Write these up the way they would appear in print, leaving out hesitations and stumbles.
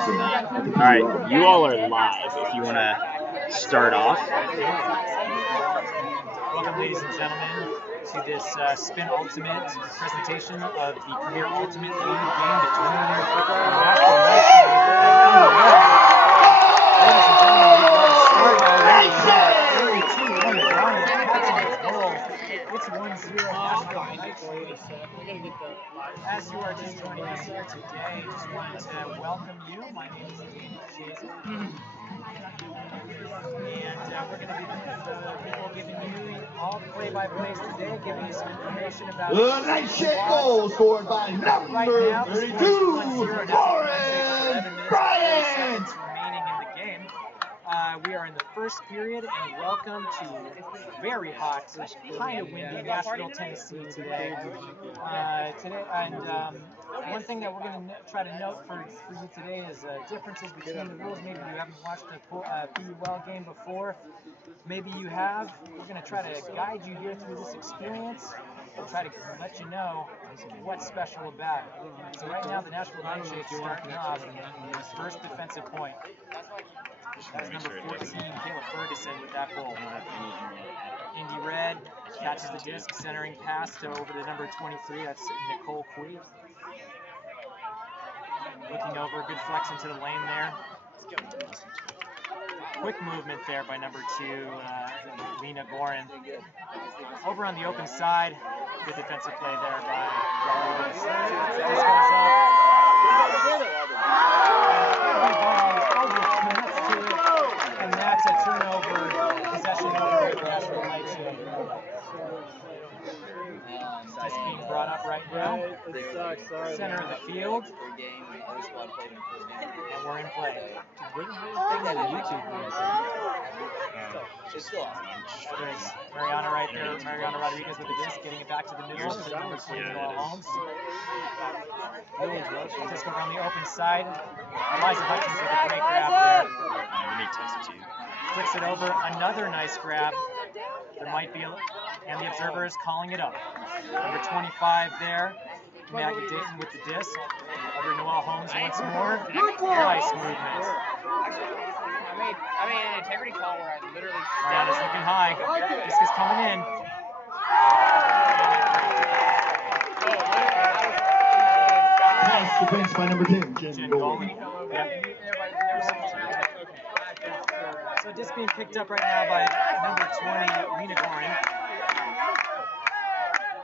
Alright, you all are live if you want to start off. Welcome, ladies and gentlemen, to this Spin Ultimate presentation of the Premier Ultimate League game between Nashville NightShade Ladies and gentlemen, we've got a start already. 2-1 Bryant catching the goal. It's 1-0 Nashville NightShade. As you are just joining us here today, just wanted to welcome you. My name is Danny Chaser. And we're going to be people giving you all the play-by-plays today, giving you some information about the NightShade goal scored by number right now, 32, Bryant. Bryant. Remaining in the game. We are in the first period, and welcome to very hot, kind of windy Nashville, Tennessee today. One thing that we're going to try to note for you today is differences between the rules. Maybe you haven't watched a PUL game before. Maybe you have. We're going to try to guide you here through this experience. We'll try to let you know what's special about it. So right now, the Nashville NightShade starting off first defensive point. That's number 14, Caleb Ferguson with that goal. Indy Red catches the disc, centering pass over to number 23. That's Nicole Quee. Looking over, good flex into the lane there. Quick movement there by number 2, Lena Gorin. Over on the open side, good defensive play there by Rodriguez. Disc goes up. And that's a turnover, possession over to Nashville NightShade. Just being brought up right now. Center of the field. And we're in play. There's Mariana right there. Mariana Rodriguez with the disc, getting it back to the middle to number 20, Noah Holmes. Disc over on the open side. Eliza Hutchins with a great grab there. Flicks it over. Another nice grab. There might be and the observer is calling it up. Number 25 there. Maggie Dayton with the disc. Over Noah Holmes once more. Nice movement. I made an integrity call where I literally. Mariana's looking high. Disc is coming in. Nice defense by number 10, Jen Goldie. Yep. So disc being picked up right now by number 20, Lena Gorin.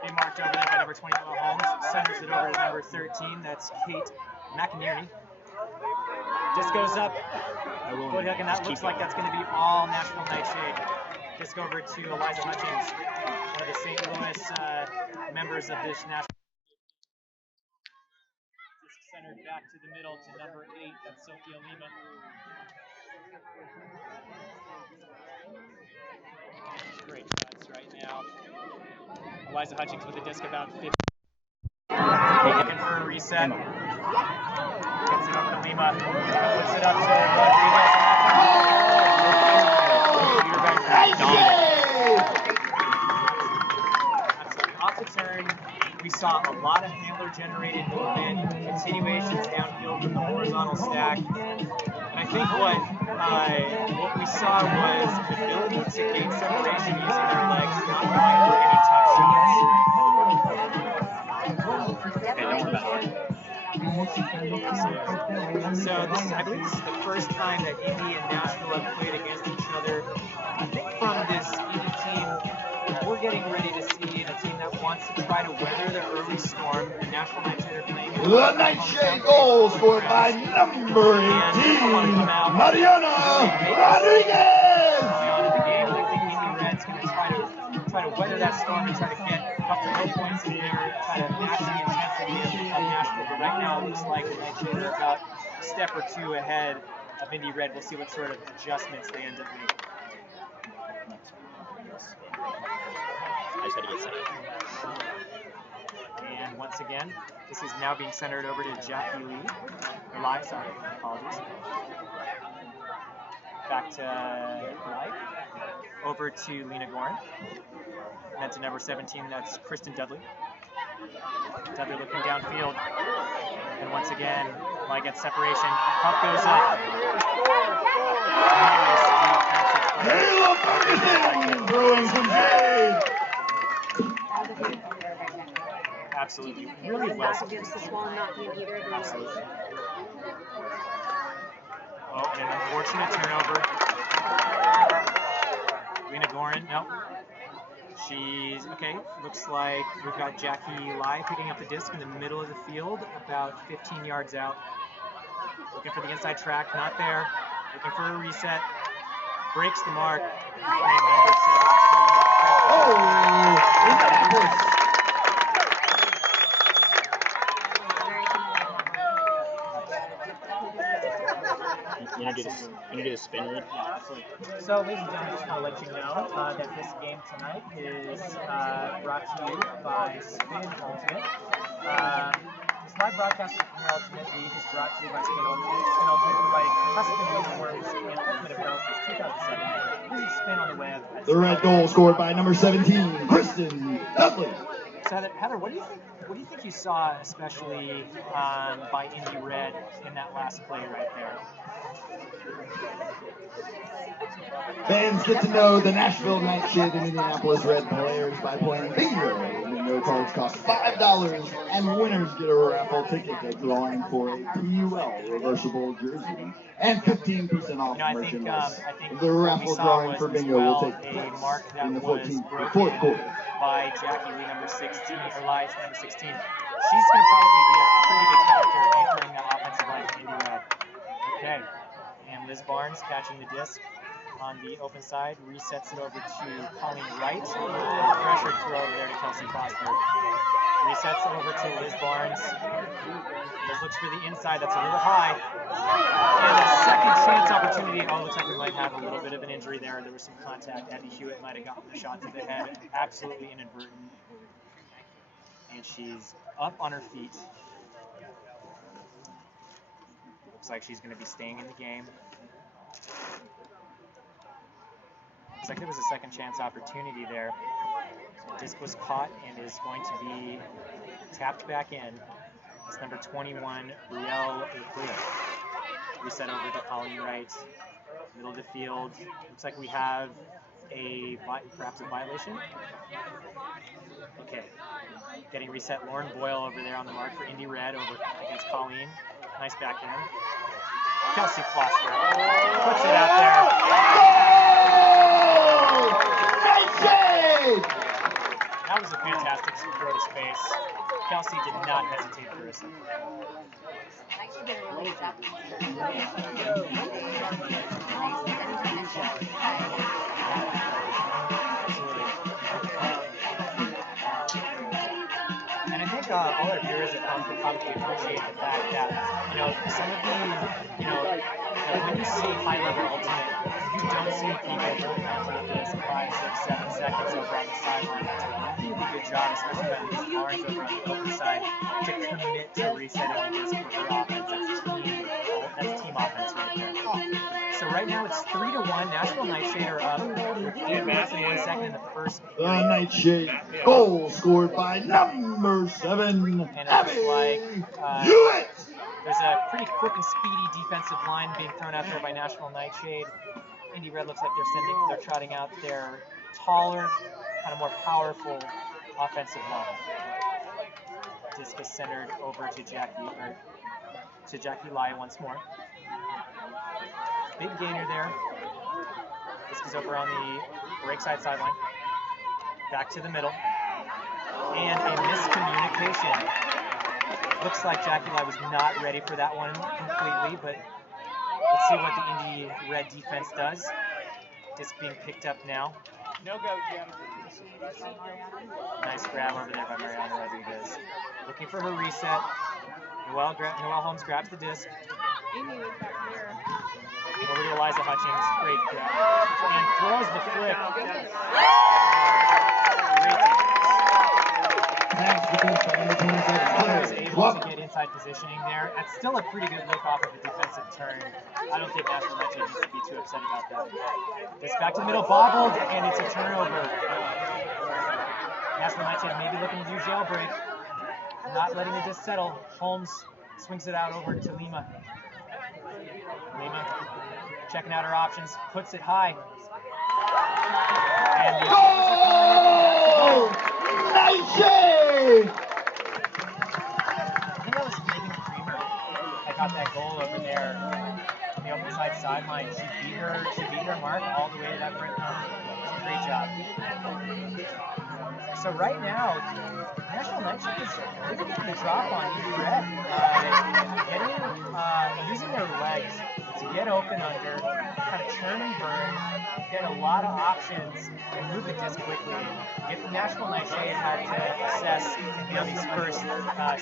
Being marked over there by number 20, Noah Holmes. Centers it over to number 13, that's Kate McInerney. Disc goes up. Good hook, and that looks like that's going to be all Nashville NightShade. Disc over to Eliza Hutchins, one of the St. Louis members of this national. Disc centered back to the middle to number 8, that's Sophia Lima. Great shots right now. Eliza Hutchins with the disc about 50. Looking for a reset. Gets it over to Lima. Puts it up to Rodriguez. That's off the turn. We saw a lot of handler-generated movement, continuations downfield from the horizontal stack. And I think what we saw was the ability to gain separation using their legs, not going for any tough shots. Okay, don't worry about it. So I believe this is the first time that Indy and Nashville have played against each other. I think from this Indy team, we're getting ready to see a team that wants to try to weather the early storm. The Nashville NightShade are playing. The NightShade goal scored by number 18, Mariana Rodriguez. The game, I think Indy Red's going to try to weather that storm and try to get a couple of points in there, try to match the intensity of Nashville. But right now, it looks like the NightShade are about a step or two ahead of Indy Red. We'll see what sort of adjustments they end up making. I just had to get set up. And once again, this is now being centered over to Jackie Lee. Or Lai, sorry, apologies. Back to Lai. Over to Lena Gorin. And then to number 17, that's Kristen Dudley. Dudley looking downfield. And once again, Light gets separation. Puck goes up. Caleb Ferguson throwing some shade. Absolutely. Really well. Absolutely. Oh, and an unfortunate turnover. Lena Gorin, no. She's, okay, looks like we've got Jackie Lai picking up the disc in the middle of the field, about 15 yards out. Looking for the inside track, not there. Looking for a reset. Breaks the mark. And number 17. You gonna do the spin read? Yeah, absolutely. So, ladies and gentlemen, just want to let you know that this game tonight is brought to you by Spin Ultimate. This live broadcast of the Premier Ultimate League is brought to you by Spin Ultimate. Spin Ultimate providing custom uniforms and ultimate apparel since 2007. Visit Spin on the web. The red goal scored by number 17, Kristen Dudley. So Heather, what do you think you saw, especially by Indy Red in that last play right there? Fans get to know the Nashville NightShade and Indianapolis Red players by playing bingo. Bingo cards cost $5, and winners get a raffle ticket to drawing for a PUL reversible jersey and 15% off merchandise. I think The raffle drawing for bingo will take a place mark that in the was 4th broken quarter. by Jackie Lee, number 16, or Lies, number 16. She's going to probably be a pretty big factor anchoring that offensive line for Indy Red. Okay, and Liz Barnes catching the disc on the open side, resets it over to Colleen Wright. Pressured throw over there to Kelsey Foster. Resets it over to Liz Barnes. Liz looks for the inside, that's a little high. And a second chance opportunity. Oh, looks like we might have a little bit of an injury there. There was some contact. Abby Hewitt might have gotten a shot to the head. Absolutely inadvertent. And she's up on her feet. Looks like she's going to be staying in the game. Looks like there was a second chance opportunity there. Disc was caught and is going to be tapped back in. It's number 21, Brielle Leclerc. Reset over to Colleen Wright. Middle of the field. Looks like we have perhaps a violation. Okay. Getting reset. Lauren Boyle over there on the mark for Indy Red over against Colleen. Nice backhand. Kelsey Foster puts it out there. That was a fantastic throw to space. Kelsey did not hesitate for a second. And I think all our viewers at home can probably appreciate the fact that, some of the, when you see high-level ultimate, you don't see people holding on to the disc 5, 6, 7 seconds over on the sideline. That's a really good job, especially by these Barnes over on the open side, to commit to resetting the disc for her offense. That's team offense right there. So right now it's 3-1. Nashville NightShade are up. 8 minutes and 1 second in the first The NightShade goal scored by number 7, and it Abby looks like Hewitt. there's a pretty quick and speedy defensive line being thrown out there by Nashville NightShade. Indy Red looks like they're trotting out their taller, kind of more powerful offensive line. Disc is centered over to Jackie Lai once more. Big gainer there. Disc is over on the break side sideline. Back to the middle. And a miscommunication. Looks like Jackie Lai was not ready for that one completely, but let's see what the Indy Red defense does. Disc being picked up now. No go, Jim. Nice grab over there by Mariana Rodriguez. Looking for her reset. Noelle Holmes grabs the disc. Over to Eliza Hutchings. Great grab. And throws the flip. Thanks to this by number 27, Was Claire. able to get inside positioning there. That's still a pretty good look off of a defensive turn. I don't think Nashville NightShade needs to be too upset about that. It's back to the middle, bobbled, and it's a turnover. Nashville NightShade maybe looking to do jailbreak. Not letting the disc settle. Holmes Swings it out over to Lima. Lima checking out her options, puts it high. And the Goal! NightShade! I think that was Megan Creamer that got that goal over there on the open side sideline. She beat her mark all the way to that front corner. Great job. So right now, Nashville NightShade is really getting the drop on Indy Red. Using their legs to get open under, kind of churn and burn, get a lot of options, and move the disc quickly. If Nashville NightShade had to assess, these first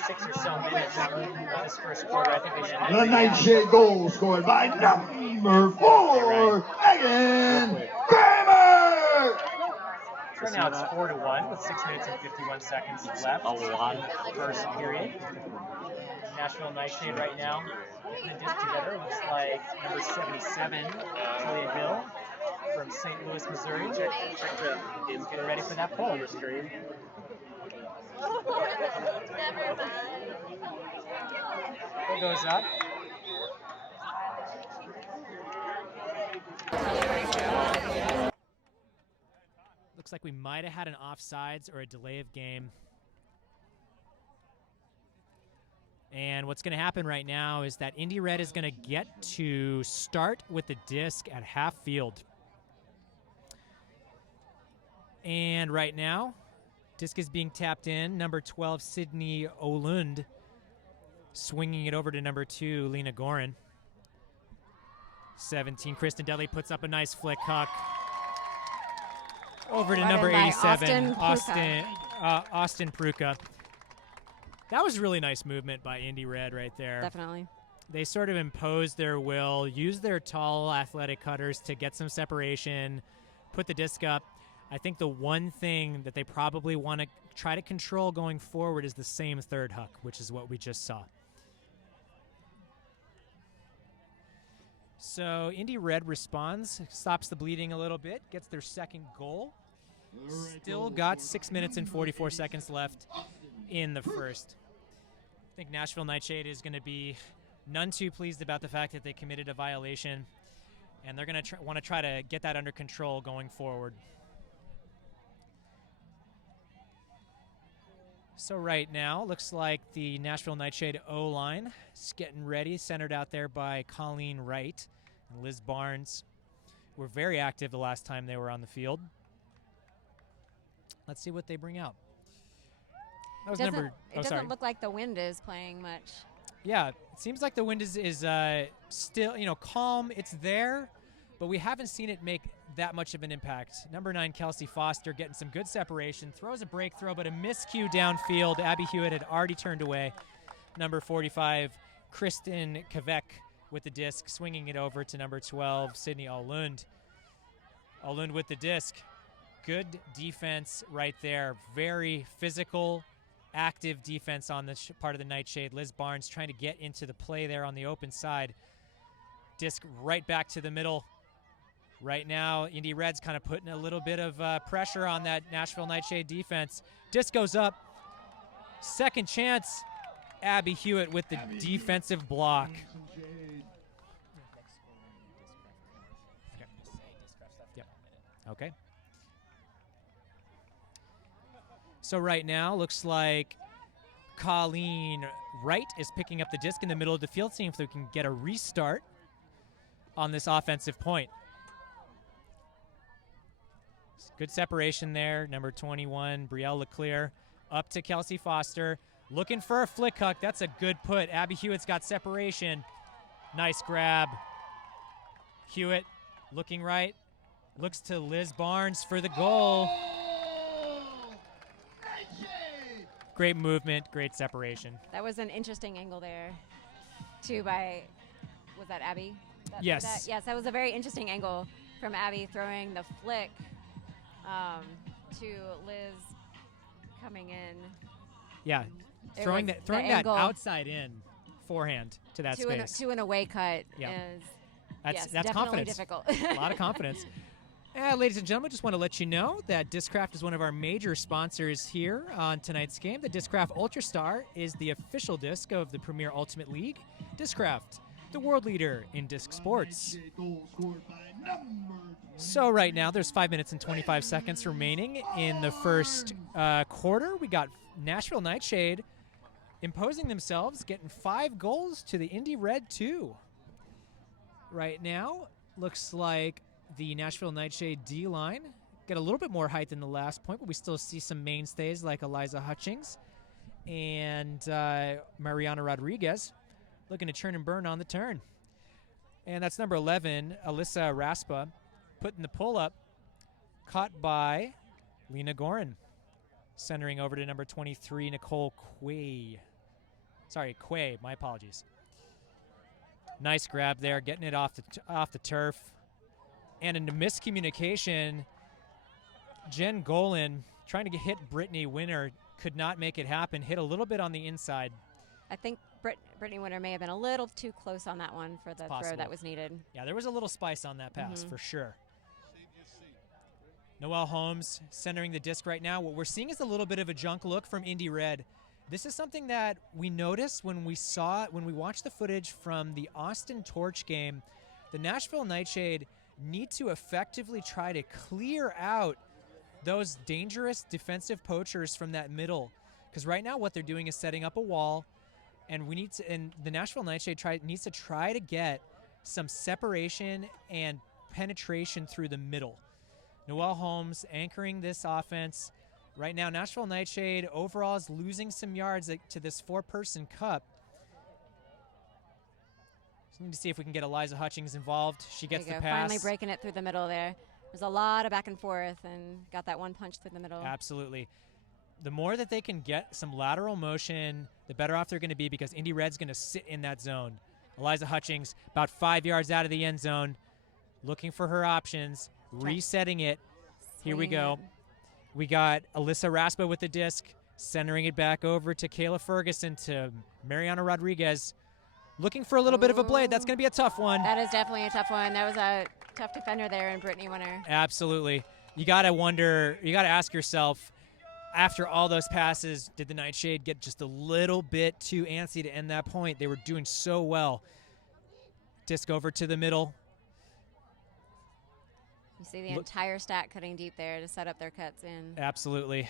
6 or so minutes of this first quarter, I think they should. The NightShade goal scored by number 4, Megan Kramer! Right now it's 4-1 with 6 minutes and 51 seconds left. A lot. In the first period. Nashville NightShade right now getting the disc together. Looks like number 77, Julia Hill from St. Louis, Missouri. Is getting ready for that pull. It goes up. Looks like we might have had an offsides or a delay of game. And what's going to happen right now is that Indy Red is going to get to start with the disc at half field. And right now, disc is being tapped in. Number 12, Sydney Olund, swinging it over to number 2, Lena Gorin. 17, Kristen Dudley puts up a nice flick huck. Over to number 87, Austin Pruka. That was really nice movement by Indy Red right there. Definitely. They sort of imposed their will, used their tall athletic cutters to get some separation, put the disc up. I think the one thing that they probably want to try to control going forward is the same third huck, which is what we just saw. So Indy Red responds, stops the bleeding a little bit, gets their second goal. Still got 6 minutes and 44 seconds left in the first. I think Nashville NightShade is going to be none too pleased about the fact that they committed a violation, and they're going to want to try to get that under control going forward. So right now, looks like the Nashville NightShade O-line is getting ready, centered out there by Colleen Wright and Liz Barnes. Were very active the last time they were on the field. Let's see what they bring out. That was it doesn't look like the wind is playing much. Yeah, it seems like the wind is still, calm. It's there, but we haven't seen it make that much of an impact. Number 9, Kelsey Foster, getting some good separation. Throws a break throw, but a miscue downfield. Abby Hewitt had already turned away. Number 45, Kristen Kvek with the disc, swinging it over to number 12, Sydney Olund. Olund with the disc. Good defense right there. Very physical, active defense on this part of the NightShade. Liz Barnes trying to get into the play there on the open side. Disc right back to the middle. Right now, Indy Red's kind of putting a little bit of pressure on that Nashville NightShade defense. Disc goes up. Second chance. Abby Hewitt with the defensive block. Yep. Okay. So right now, looks like Colleen Wright is picking up the disc in the middle of the field, seeing if they can get a restart on this offensive point. Good separation there. Number 21, Brielle Leclerc, up to Kelsey Foster. Looking for a flick huck. That's a good put. Abby Hewitt's got separation. Nice grab. Hewitt looking right. Looks to Liz Barnes for the goal. Great movement, great separation. That was an interesting angle there, too, was that Abby? Yes. Yes, that was a very interesting angle from Abby throwing the flick to Liz coming in. Yeah, throwing that outside in forehand to that space. To an away cut yep. is that's definitely confidence. Difficult. A lot of confidence. Ladies and gentlemen, just want to let you know that Discraft is one of our major sponsors here on tonight's game. The Discraft Ultrastar is the official disc of the Premier Ultimate League. Discraft, the world leader in disc sports. So right now, there's 5 minutes and 25 seconds remaining in the first quarter. We got Nashville NightShade imposing themselves, getting 5 goals to the Indy Red 2. Right now, looks like the Nashville NightShade D-line got a little bit more height than the last point, but we still see some mainstays like Eliza Hutchings and Mariana Rodriguez looking to turn and burn on the turn. And that's number 11, Alyssa Raspa, putting the pull up, caught by Lena Gorin. Centering over to number 23, Nicole Quay. Sorry, Quay, my apologies. Nice grab there, getting it off the turf. And in the miscommunication, Jen Golan trying to hit Brittany Winter, could not make it happen, hit a little bit on the inside. I think Brittany Winter may have been a little too close on that one for the throw that was needed. Yeah, there was a little spice on that pass for sure. Noelle Holmes centering the disc right now. What we're seeing is a little bit of a junk look from Indy Red. This is something that we noticed when we watched the footage from the Austin Torch game. The Nashville NightShade need to effectively try to clear out those dangerous defensive poachers from that middle. Because right now what they're doing is setting up a wall, and the Nashville NightShade needs to try to get some separation and penetration through the middle. Noelle Holmes anchoring this offense. Right now, Nashville NightShade overall is losing some yards to this 4-person cup. Just need to see if we can get Eliza Hutchings involved. She gets the pass. Finally breaking it through the middle there. There's a lot of back and forth, and got that one punch through the middle. Absolutely. The more that they can get some lateral motion, the better off they're going to be, because Indy Red's going to sit in that zone. Eliza Hutchings about 5 yards out of the end zone, looking for her options, resetting it. Here we go. We got Alyssa Raspa with the disc, centering it back over to Kayla Ferguson, to Mariana Rodriguez. Looking for a little bit of a blade. That's going to be a tough one. That is definitely a tough one. That was a tough defender there in Brittany Winter. Absolutely. You got to ask yourself, after all those passes, did the NightShade get just a little bit too antsy to end that point? They were doing so well. Disc over to the middle. You see the entire stack cutting deep there to set up their cuts in. Absolutely.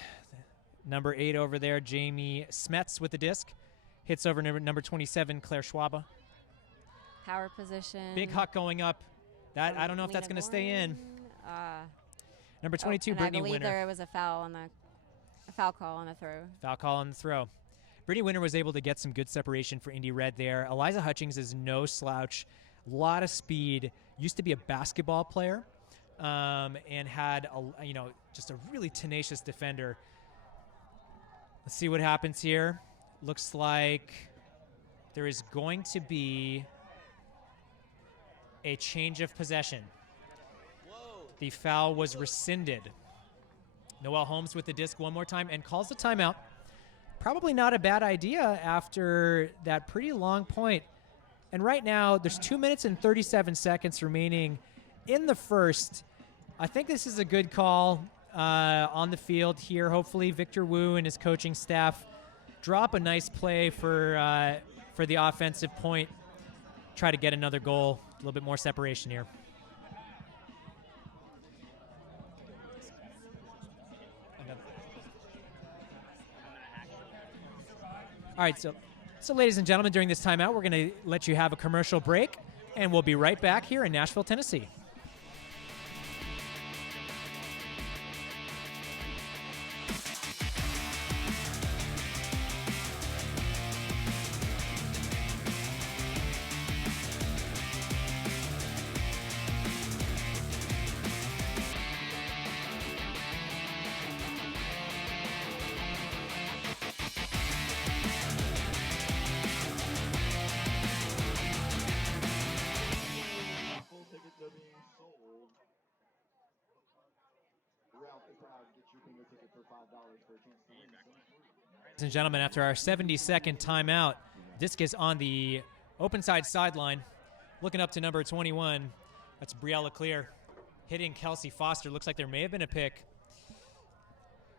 Number 8 over there, Jamie Smets with the disc. Hits over number 27, Claire Schwaba. Power position. Big huck going up. That I don't know if that's going to stay in. Number 22, Brittany Winter. I believe there was a foul call on the throw. Foul call on the throw. Brittany Winter was able to get some good separation for Indy Red there. Eliza Hutchings is no slouch. A lot of speed. Used to be a basketball player. And had just a really tenacious defender. Let's see what happens here. Looks like there is going to be a change of possession. The foul was rescinded. Noelle Holmes with the disc one more time and calls the timeout. Probably not a bad idea after that pretty long point. And right now, there's 2 minutes and 37 seconds remaining in the first. I think this is a good call on the field here. Hopefully, Victor Wu and his coaching staff drop a nice play for the offensive point. Try to get another goal. A little bit more separation here. All right, so ladies and gentlemen, during this timeout, we're going to let you have a commercial break, and we'll be right back here in Nashville, Tennessee. Ladies and gentlemen, after our 70-second timeout, disc is on the open side sideline, looking up to number 21. That's Brielle Leclerc. hitting Kelsey Foster. Looks like there may have been a pick.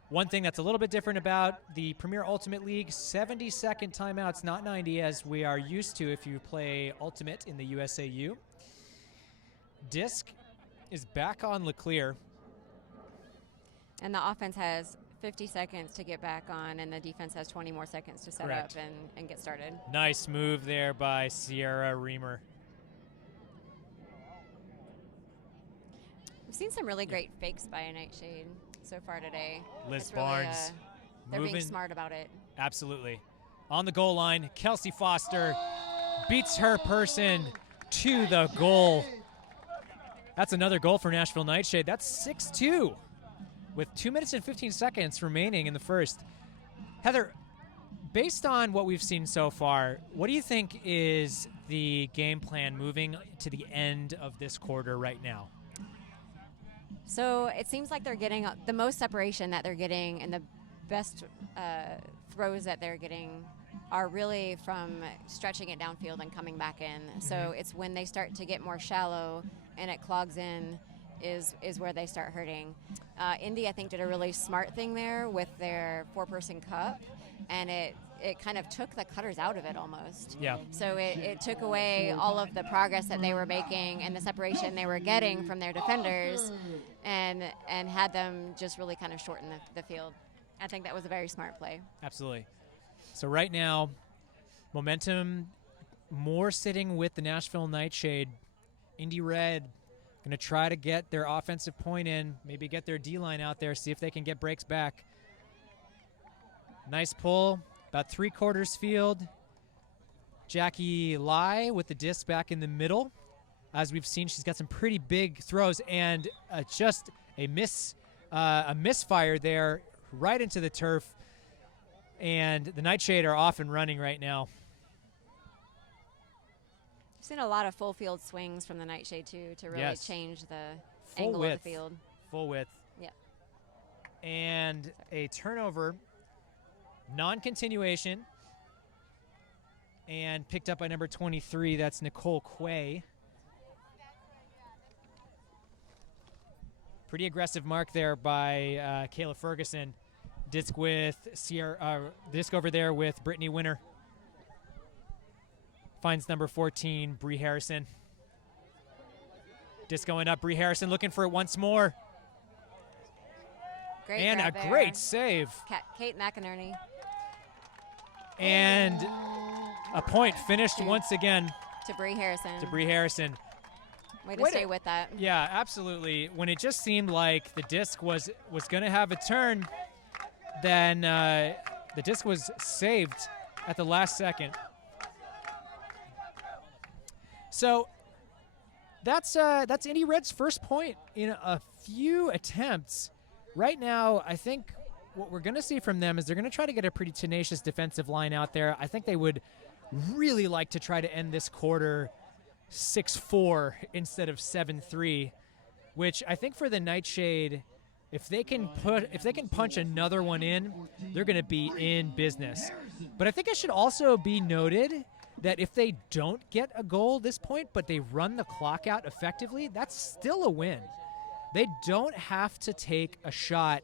One thing that's a little bit different about the Premier Ultimate League, 70-second timeouts, not 90, as we are used to if you play Ultimate in the USAU. Disc is back on Leclerc. And the offense has 50 seconds to get back on, and the defense has 20 more seconds to set Correct. up and get started. Nice move there by Sierra Reamer. We've seen some really great fakes by Nightshade so far today. Liz It's really, Barnes they're moving. being smart about it. Absolutely. On the goal line, Kelsey Foster beats her person to the goal. That's another goal for Nashville Nightshade. That's 6-2 with 2 minutes and 15 seconds remaining in the first. Heather, based on what we've seen so far, what do you think is the game plan moving to the end of this quarter right now? So it seems like they're getting the most separation that they're getting, and the best throws that they're getting are really from stretching it downfield and coming back in. So it's when they start to get more shallow and it clogs in is where they start hurting. Indy, I think, did a really smart thing there with their 4-person cup, and it kind of took the cutters out of it almost. Yeah. So it took away all of the progress that they were making and the separation they were getting from their defenders, and had them just really kind of shorten the field. I think that was a very smart play. Absolutely. So right now, momentum more sitting with the Nashville Nightshade. Indy Red going to try to get their offensive point in, maybe get their D-line out there, see if they can get breaks back. Nice pull, about 3/4 field. Jackie Lai with the disc back in the middle. As we've seen, she's got some pretty big throws, and just a misfire there right into the turf. And the Nightshade are off and running right now. I've seen a lot of full field swings from the Nightshade too to really change the Full angle width. of the field. Full width. Yep. And a turnover, non-continuation, and picked up by number 23. That's Nicole Quay. Pretty aggressive mark there by Kayla Ferguson. Disc with disc over there with Brittany Winter. Finds number 14, Bree Harrison. Disc going up, Bree Harrison looking for it once more. Great And a grab there. great save. Kate McInerney. And a point finished once again To Bree Harrison. to Bree Harrison. Way to Way stay to- with that. Yeah, absolutely. When it just seemed like the disc was going to have a turn, then the disc was saved at the last second. So that's Indy Red's first point in a few attempts. Right now, I think what we're going to see from them is they're going to try to get a pretty tenacious defensive line out there. I think they would really like to try to end this quarter 6-4 instead of 7-3, which I think for the Nightshade, if they can punch another one in, they're going to be in business. But I think it should also be noted that if they don't get a goal at this point, but they run the clock out effectively, that's still a win. They don't have to take a shot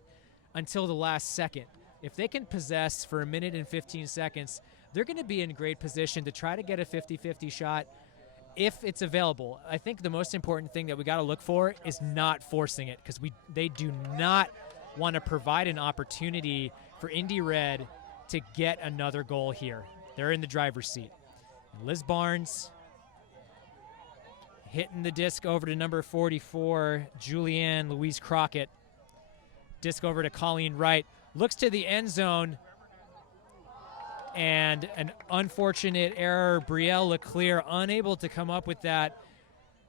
until the last second. If they can possess for 1 minute and 15 seconds, they're going to be in great position to try to get a 50-50 shot if it's available. I think the most important thing that we got to look for is not forcing it, because they do not want to provide an opportunity for Indy Red to get another goal here. They're in the driver's seat. Liz Barnes hitting the disc over to number 44, Julianne Louise Crockett. Disc over to Colleen Wright. Looks to the end zone. And an unfortunate error. Brielle Leclerc unable to come up with that.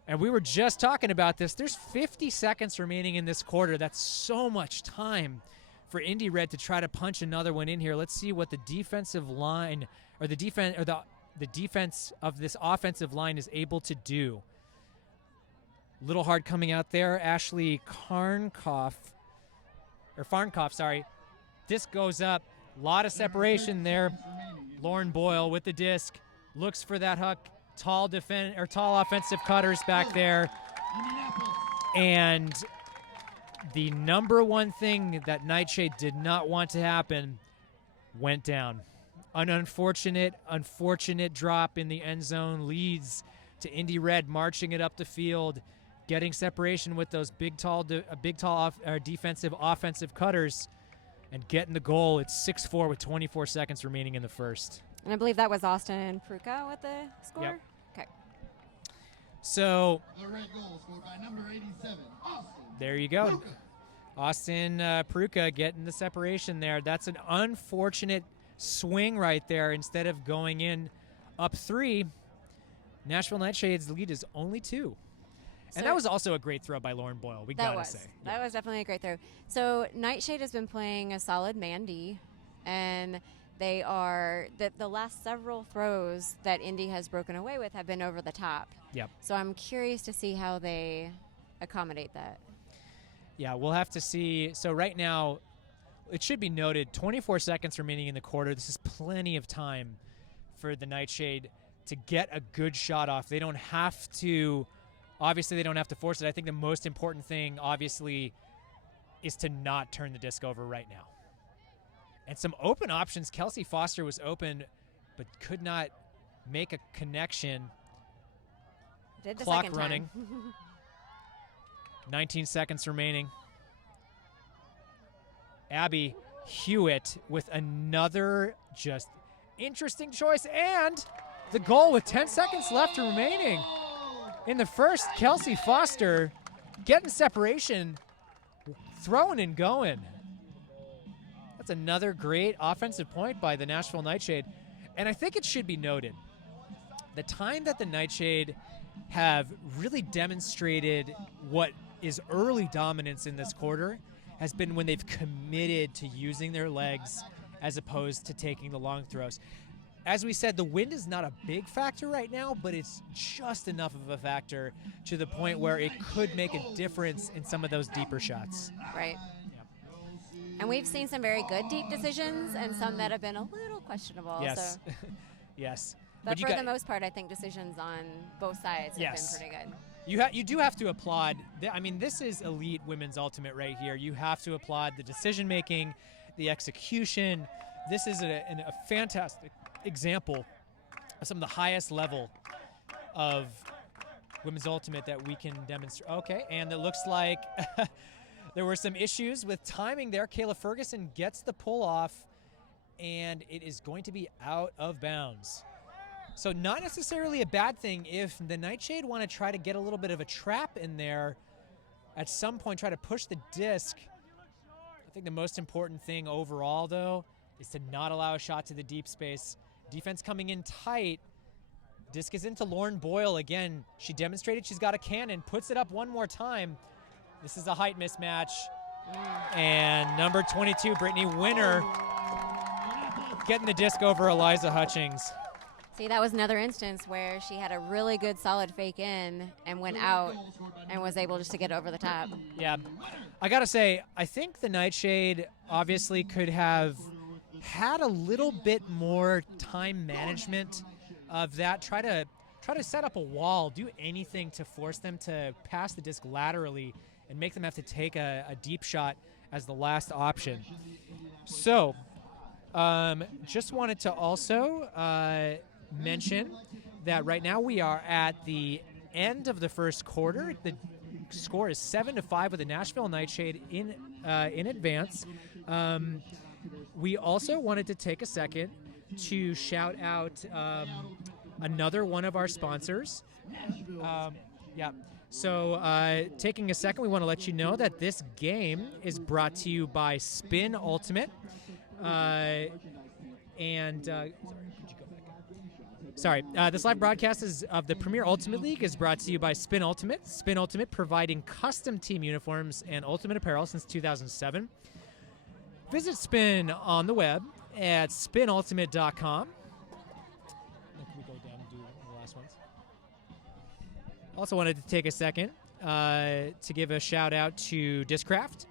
And we were just talking about this. There's 50 seconds remaining in this quarter. That's so much time for Indy Red to try to punch another one in here. Let's see what the defensive line or the defense of this offensive line is able to do. Little hard coming out there. Ashley Farnkoff. Disc goes up. A lot of separation there. Lauren Boyle with the disc. Looks for that hook. Tall offensive cutters back there. And the number one thing that Nightshade did not want to happen went down. An unfortunate drop in the end zone leads to Indy Red marching it up the field, getting separation with those big, tall defensive, offensive cutters, and getting the goal. It's 6-4 with 24 seconds remaining in the first. And I believe that was Austin Pruka with the score? Yep. Okay. So The red goal scored by number 87, Austin. there you go. Austin Pruka getting the separation there. That's an unfortunate swing right there. Instead of going in up 3, Nashville Nightshade's lead is only 2. And that was also a great throw by Lauren Boyle, we gotta say. That was definitely a great throw. So Nightshade has been playing a solid man D, and they are the last several throws that Indy has broken away with have been over the top. Yep. So I'm curious to see how they accommodate that. Yeah, we'll have to see. So right now, it should be noted, 24 seconds remaining in the quarter. This is plenty of time for the Nightshade to get a good shot off. They don't have to, obviously they don't have to force it. I think the most important thing, obviously, is to not turn the disc over right now. And some open options. Kelsey Foster was open, but could not make a connection. Did the Clock second running. time. 19 seconds remaining. Abby Hewitt with another just interesting choice, and the goal with 10 seconds left remaining. In the first, Kelsey Foster getting separation, throwing and going. That's another great offensive point by the Nashville Nightshade. And I think it should be noted, the time that the Nightshade have really demonstrated what is early dominance in this quarter has been when they've committed to using their legs as opposed to taking the long throws. As we said, the wind is not a big factor right now, but it's just enough of a factor to the point where it could make a difference in some of those deeper shots. Right. Yep. And we've seen some very good deep decisions and some that have been a little questionable. Yes. So. Yes. But you for got- the most part, I think decisions on both sides Yes. have been pretty good. You do have to applaud. I mean, this is elite women's ultimate right here. You have to applaud the decision making, the execution. This is a fantastic example of some of the highest level of women's ultimate that we can demonstrate. Okay, and it looks like there were some issues with timing there. Kayla Ferguson gets the pull off, and it is going to be out of bounds. So not necessarily a bad thing if the Nightshade want to try to get a little bit of a trap in there at some point, try to push the disc. I think the most important thing overall, though, is to not allow a shot to the deep space. Defense coming in tight. Disc is into Lauren Boyle again. She demonstrated she's got a cannon, puts it up one more time. This is a height mismatch. And number 22, Brittany Winner, getting the disc over Eliza Hutchings. See, that was another instance where she had a really good solid fake in and went out and was able just to get over the top. Yeah, I gotta say, I think the Nightshade obviously could have had a little bit more time management of that. Try to set up a wall, do anything to force them to pass the disc laterally and make them have to take a deep shot as the last option. So, just wanted to also mention that right now we are at the end of the first quarter. The score is 7-5 with the Nashville Nightshade in advance. We also wanted to take a second to shout out another one of our sponsors. So taking a second, we want to let you know that this game is brought to you by Spin Ultimate. This live broadcast of the Premier Ultimate League is brought to you by Spin Ultimate. Spin Ultimate providing custom team uniforms and ultimate apparel since 2007. Visit Spin on the web at spinultimate.com. Can we go down and do the last ones? Also wanted to take a second to give a shout out to Discraft.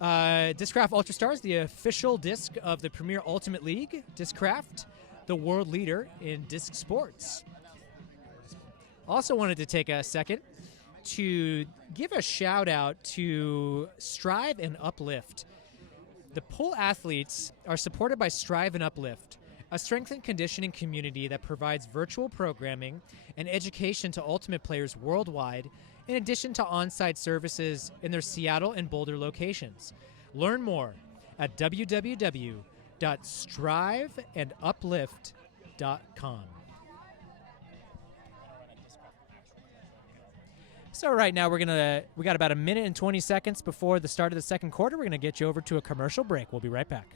Discraft Ultra Stars, the official disc of the Premier Ultimate League. Discraft, the world leader in disc sports. Also wanted to take a second to give a shout out to Strive and Uplift. The pool athletes are supported by Strive and Uplift, a strength and conditioning community that provides virtual programming and education to ultimate players worldwide, in addition to on-site services in their Seattle and Boulder locations. Learn more at www.striveanduplift.com. So right now we got about a minute and 20 seconds before the start of the second quarter. We're gonna get you over to a commercial break. We'll be right back.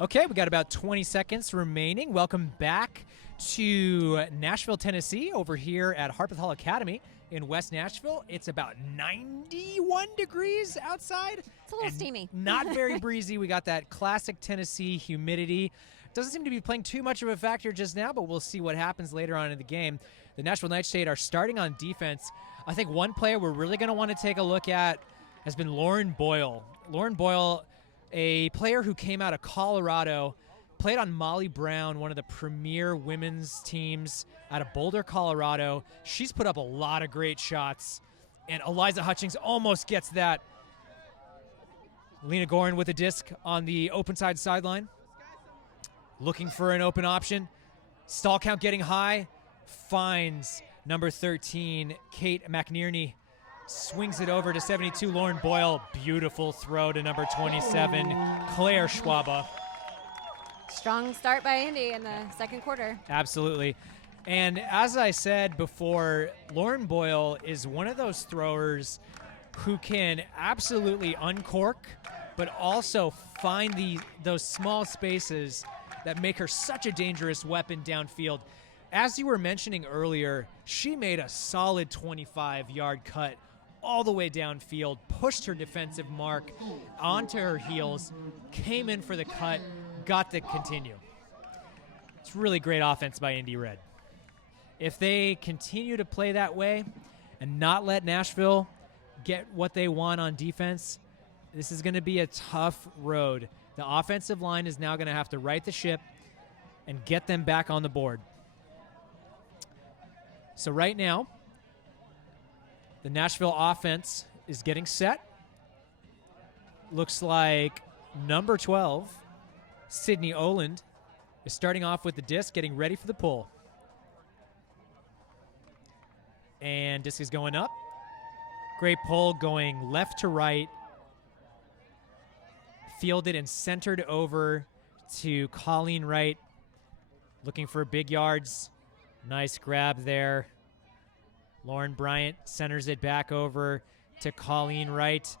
Okay, we got about 20 seconds remaining. Welcome back to Nashville, Tennessee, over here at Harpeth Hall Academy in West Nashville. It's about 91 degrees outside. It's a little steamy. Not very breezy. We got that classic Tennessee humidity. Doesn't seem to be playing too much of a factor just now, but we'll see what happens later on in the game. The Nashville NightShade are starting on defense. I think one player we're really going to want to take a look at has been Lauren Boyle. Lauren Boyle, a player who came out of Colorado, played on Molly Brown, one of the premier women's teams out of Boulder, Colorado. She's put up a lot of great shots, and Eliza Hutchings almost gets that. Lena Gorin with a disc on the open side sideline, looking for an open option. Stall count getting high, finds number 13, Kate McNierney. Swings it over to 72, Lauren Boyle. Beautiful throw to number 27, Claire Schwaba. Strong start by Indy in the second quarter. Absolutely. And as I said before, Lauren Boyle is one of those throwers who can absolutely uncork, but also find those small spaces that make her such a dangerous weapon downfield. As you were mentioning earlier, she made a solid 25-yard cut all the way downfield, pushed her defensive mark onto her heels, came in for the cut, got the continue. It's really great offense by Indy Red. If they continue to play that way and not let Nashville get what they want on defense, this is going to be a tough road. The offensive line is now going to have to right the ship and get them back on the board. So right now, the Nashville offense is getting set. Looks like number 12, Sydney Oland, is starting off with the disc, getting ready for the pull. And disc is going up. Great pull going left to right. Fielded and centered over to Colleen Wright, looking for big yards. Nice grab there. Lauren Bryant centers it back over to Colleen Wright.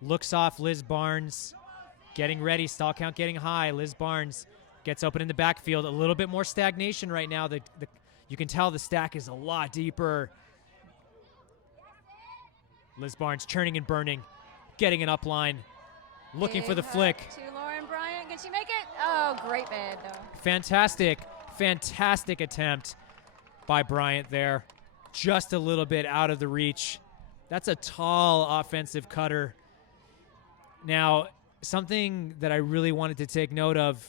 Looks off Liz Barnes. Getting ready, stall count getting high. Liz Barnes gets open in the backfield. A little bit more stagnation right now. You can tell the stack is a lot deeper. Liz Barnes churning and burning, getting an upline, looking for the flick. To Lauren Bryant, can she make it? Oh, great bid though. Fantastic attempt by Bryant there. Just a little bit out of the reach. That's a tall offensive cutter. Now, something that I really wanted to take note of.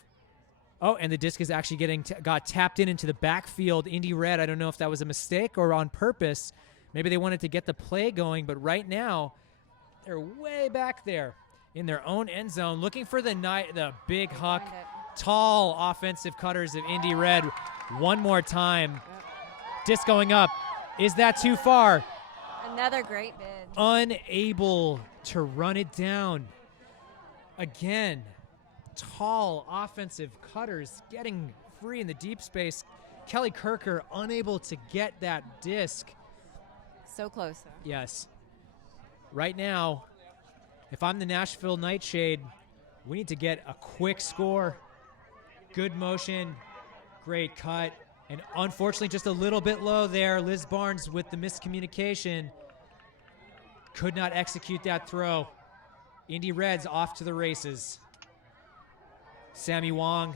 Oh, and the disc is actually got tapped into the backfield. Indy Red, I don't know if that was a mistake or on purpose. Maybe they wanted to get the play going, but right now, they're way back there in their own end zone, looking for the big huck. Tall offensive cutters of Indy Red. One more time. Disc going up. Is that too far? Another great bid. Unable to run it down. Again, tall offensive cutters getting free in the deep space. Kelly Kirker unable to get that disc. So close, though. Yes. Right now, if I'm the Nashville NightShade, we need to get a quick score. Good motion, great cut, and unfortunately just a little bit low there. Liz Barnes with the miscommunication. Could not execute that throw. Indy Reds off to the races. Sammy Wong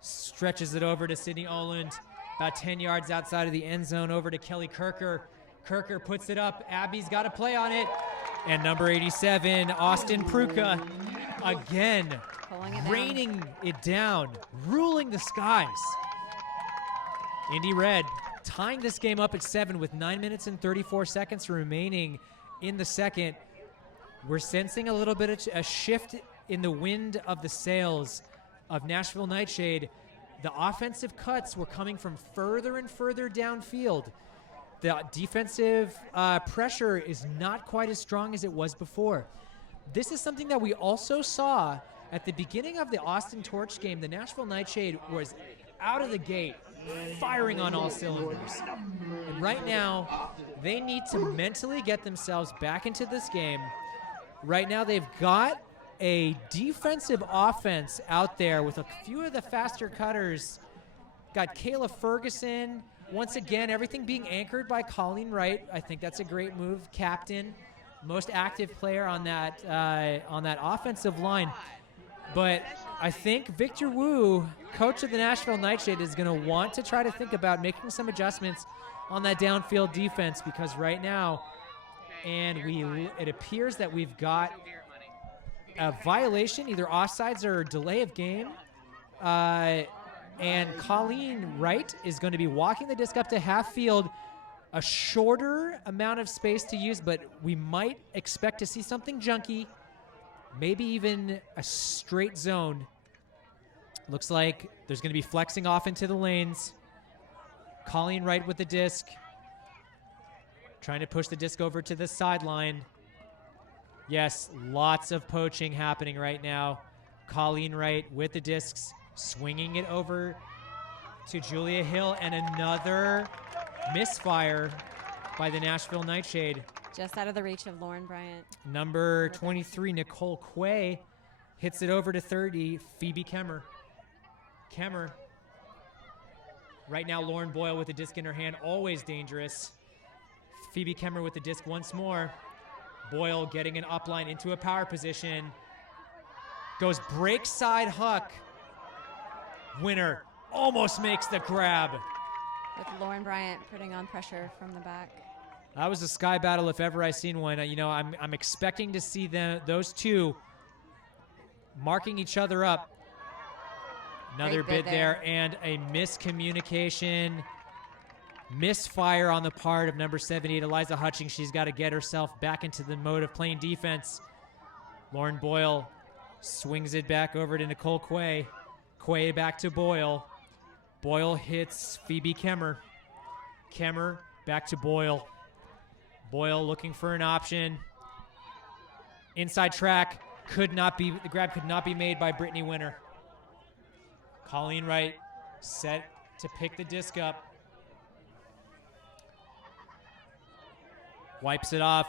stretches it over to Sydney Oland. About 10 yards outside of the end zone, over to Kelly Kirker. Kirker puts it up. Abby's got to play on it. And number 87, Austin Pruka, again, raining it down, ruling the skies. Indy Red tying this game up at 7 with 9 minutes and 34 seconds remaining in the second. We're sensing a little bit of a shift in the wind of the sails of Nashville NightShade. The offensive cuts were coming from further and further downfield. The defensive pressure is not quite as strong as it was before. This is something that we also saw at the beginning of the Austin Torch game. The Nashville NightShade was out of the gate, firing on all cylinders. And right now, they need to mentally get themselves back into this game. Right now, they've got a defensive offense out there with a few of the faster cutters. Got Kayla Ferguson. Once again, everything being anchored by Colleen Wright. I think that's a great move. Captain, most active player on that offensive line. But I think Victor Wu, coach of the Nashville NightShade, is going to want to try to think about making some adjustments on that downfield defense, because right now, it appears that we've got a violation, either offsides or delay of game. And Colleen Wright is going to be walking the disc up to half field. A shorter amount of space to use, but we might expect to see something junky. Maybe even a straight zone. Looks like there's going to be flexing off into the lanes. Colleen Wright with the disc. Trying to push the disc over to the sideline. Yes, lots of poaching happening right now. Colleen Wright with the discs, swinging it over to Julia Hill, and another misfire by the Nashville NightShade. Just out of the reach of Lauren Bryant. Number 23, Nicole Quay, hits it over to 30, Phoebe Kemmer. Kemmer. Right now, Lauren Boyle with the disc in her hand, always dangerous. Phoebe Kemmer with the disc once more. Boyle getting an upline into a power position. Goes break side huck. Winner almost makes the grab. With Lauren Bryant putting on pressure from the back. That was a sky battle if ever I've seen one. I'm expecting to see those two marking each other up. Another bid there, and a miscommunication. Misfire on the part of number 78, Eliza Hutchings. She's got to get herself back into the mode of playing defense. Lauren Boyle swings it back over to Nicole Quay. Quay back to Boyle. Boyle hits Phoebe Kemmer. Kemmer back to Boyle. Boyle looking for an option. Inside track. The grab could not be made by Brittany Winter. Colleen Wright set to pick the disc up. Wipes it off,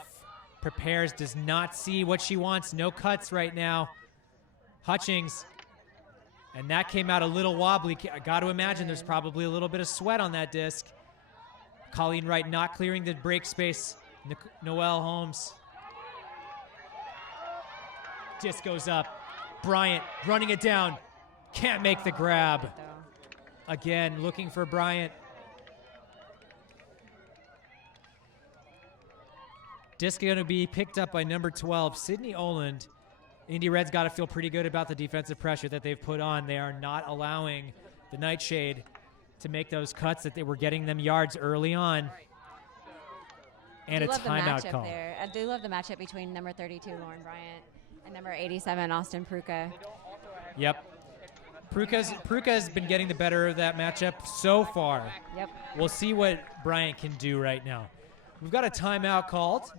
prepares, does not see what she wants. No cuts right now. Hutchings, and that came out a little wobbly. I got to imagine there's probably a little bit of sweat on that disc. Colleen Wright not clearing the break space. Noelle Holmes. Disc goes up. Bryant running it down. Can't make the grab. Again, looking for Bryant. Disc going to be picked up by number 12, Sydney Oland. Indy Reds got to feel pretty good about the defensive pressure that they've put on. They are not allowing the NightShade to make those cuts, that they were getting them yards early on. And a timeout call. There. I do love the matchup between number 32, Lauren Bryant, and number 87, Austin Pruka. Yep. Pruka's been getting the better of that matchup so far. Yep. We'll see what Bryant can do right now. We've got a timeout called.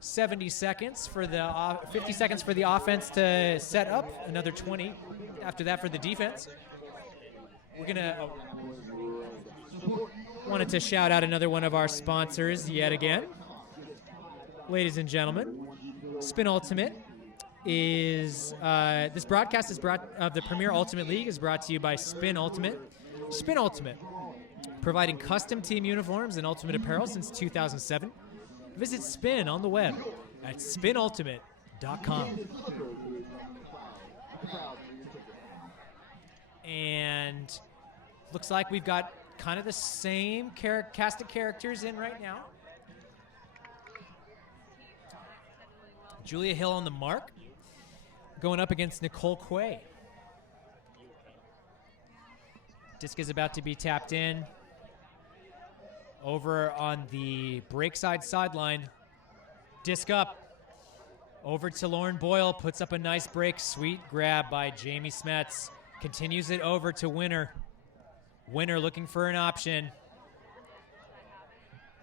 70 seconds for the 50 seconds for the offense to set up. Another 20 after that for the defense. We're gonna wanted to shout out another one of our sponsors yet again. Ladies and gentlemen, Spin Ultimate is this broadcast is brought of the Premier Ultimate League is brought to you by Spin Ultimate. Spin Ultimate, providing custom team uniforms and ultimate apparel since 2007. Visit Spin on the web at spinultimate.com. And looks like we've got kind of the same cast of characters in right now. Julia Hill on the mark, going up against Nicole Quay. Disc is about to be tapped in. Over on the break side sideline, disc up. Over to Lauren Boyle, puts up a nice break. Sweet grab by Jamie Smets. Continues it over to Winner. Winner looking for an option.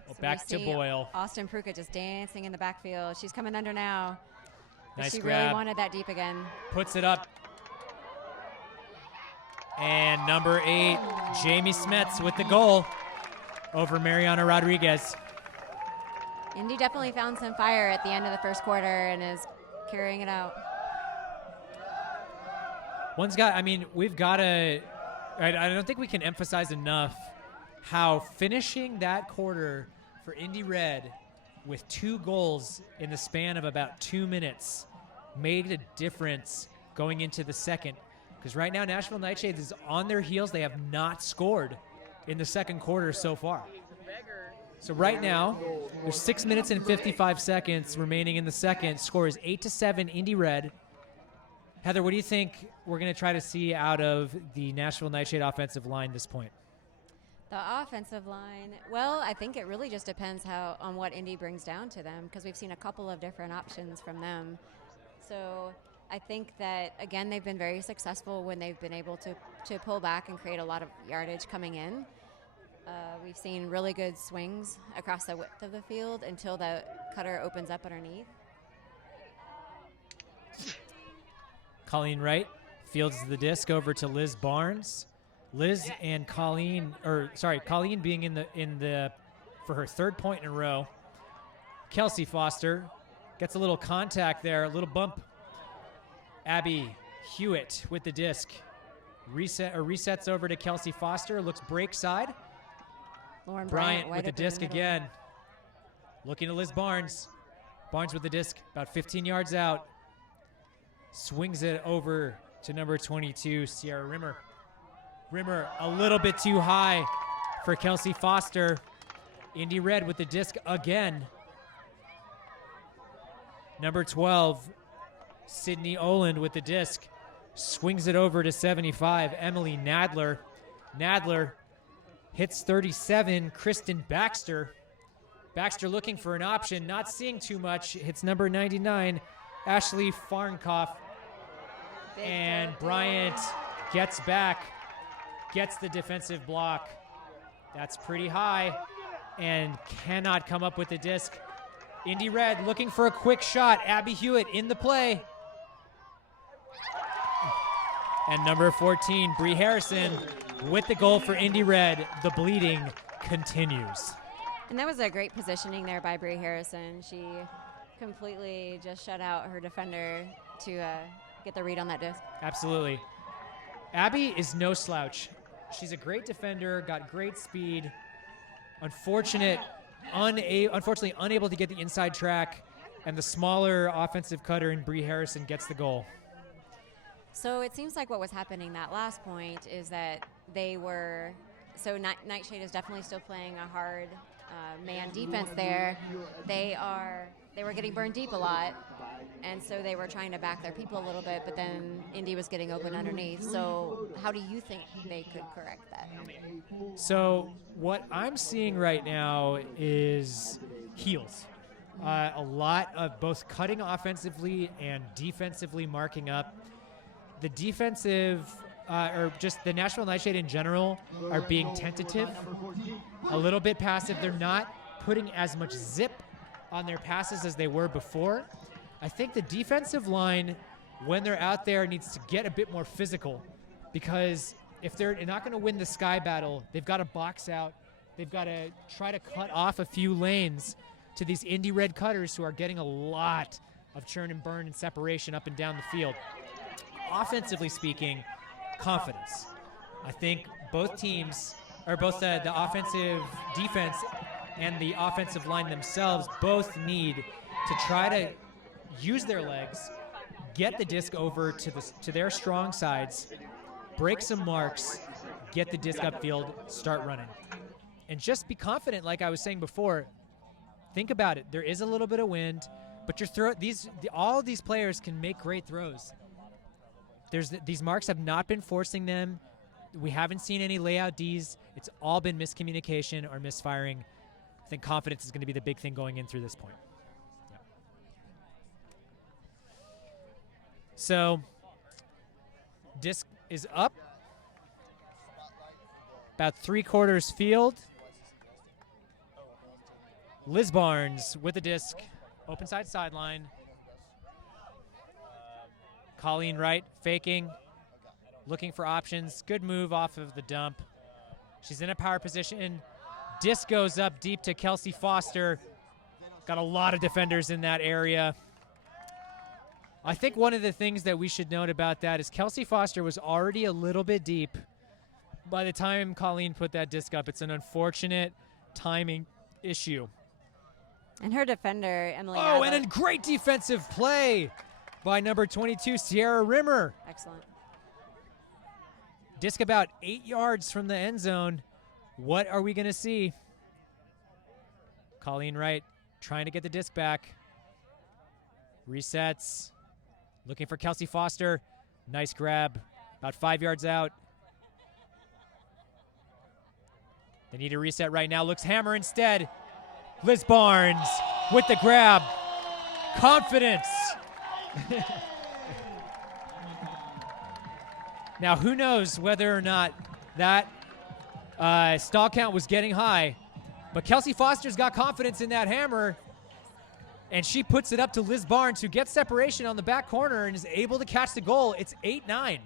So back to Boyle. Austin Pruka just dancing in the backfield. She's coming under now. Nice she grab. Really wanted that deep again. Puts it up. And number 8, Jamie Smets with the goal over Mariana Rodriguez. Indy definitely found some fire at the end of the first quarter and is carrying it out. We've got to, I don't think we can emphasize enough how finishing that quarter for Indy Red with 2 goals in the span of about 2 minutes made a difference going into the second. Because right now, Nashville NightShade is on their heels. They have not scored in the second quarter so far. So right now, there's 6 minutes and 55 seconds remaining in the second. Score is 8-7 Indy Red. Heather, what do you think we're going to try to see out of the Nashville NightShade offensive line this point? The offensive line, well, I think it really just depends on what Indy brings down to them, because we've seen a couple of different options from them. So I think that, again, they've been very successful when they've been able to pull back and create a lot of yardage coming in. We've seen really good swings across the width of the field until the cutter opens up underneath. Colleen Wright fields the disc over to Liz Barnes. Liz and Colleen being in the for her 3rd point in a row. Kelsey Foster gets a little contact there, a little bump. Abby Hewitt with the disc. Resets over to Kelsey Foster, looks break side. Lauren Bryant with the disc again. Looking to Liz Barnes. Barnes with the disc, about 15 yards out. Swings it over to number 22, Sierra Rimmer. Rimmer a little bit too high for Kelsey Foster. Indy Red with the disc again. Number 12, Sydney Oland with the disc. Swings it over to 75, Emily Nadler. Nadler hits 37, Kristen Baxter. Baxter looking for an option, not seeing too much. Hits number 99, Ashley Farnkoff. And Bryant gets back, gets the defensive block. That's pretty high and cannot come up with the disc. Indy Red looking for a quick shot. Abby Hewitt in the play. And number 14, Bree Harrison with the goal for Indy Red. The bleeding continues. And that was a great positioning there by Bree Harrison. She completely just shut out her defender to get the read on that disc. Absolutely. Abby is no slouch. She's a great defender, got great speed. Unfortunately unable to get the inside track, and the smaller offensive cutter in Bree Harrison gets the goal. So it seems like what was happening that last point is that Nightshade is definitely still playing a hard man defense there. They were getting burned deep a lot, and so they were trying to back their people a little bit, but then Indy was getting open underneath. So how do you think they could correct that? So what I'm seeing right now is heels. A lot of both cutting offensively and defensively marking up. The defensive, or just the Nashville NightShade in general, are being tentative, a little bit passive. They're not putting as much zip on their passes as they were before. I think the defensive line, when they're out there, needs to get a bit more physical, because if they're not going to win the sky battle, they've got to box out. They've got to try to cut off a few lanes to these Indy Red cutters who are getting a lot of churn and burn and separation up and down the field. Offensively speaking, confidence. I think both teams, or both the offensive defense and the offensive line themselves, both need to try to use their legs, get the disc over to their strong sides, break some marks, get the disc upfield, start running. And just be confident, like I was saying before. Think about it. There is a little bit of wind, but all these players can make great throws. These marks have not been forcing them. We haven't seen any layout Ds. It's all been miscommunication or misfiring. I think confidence is going to be the big thing going in through this point. Yep. So, disc is up. About 3/4 field. Liz Barnes with the disc. Open side sideline. Colleen Wright faking, looking for options. Good move off of the dump. She's in a power position. Disc goes up deep to Kelsey Foster. Got a lot of defenders in that area. I think one of the things that we should note about that is Kelsey Foster was already a little bit deep by the time Colleen put that disc up. It's an unfortunate timing issue. And her defender, Emily. Oh, and a great defensive play by number 22, Sierra Rimmer. Excellent. Disc about 8 yards from the end zone. What are we going to see? Colleen Wright trying to get the disc back. Resets. Looking for Kelsey Foster. Nice grab. About 5 yards out. They need a reset right now. Looks hammer instead. Liz Barnes with the grab. Confidence. Now, who knows whether or not that stall count was getting high, but Kelsey Foster's got confidence in that hammer, and she puts it up to Liz Barnes, who gets separation on the back corner and is able to catch the goal. It's 8-9.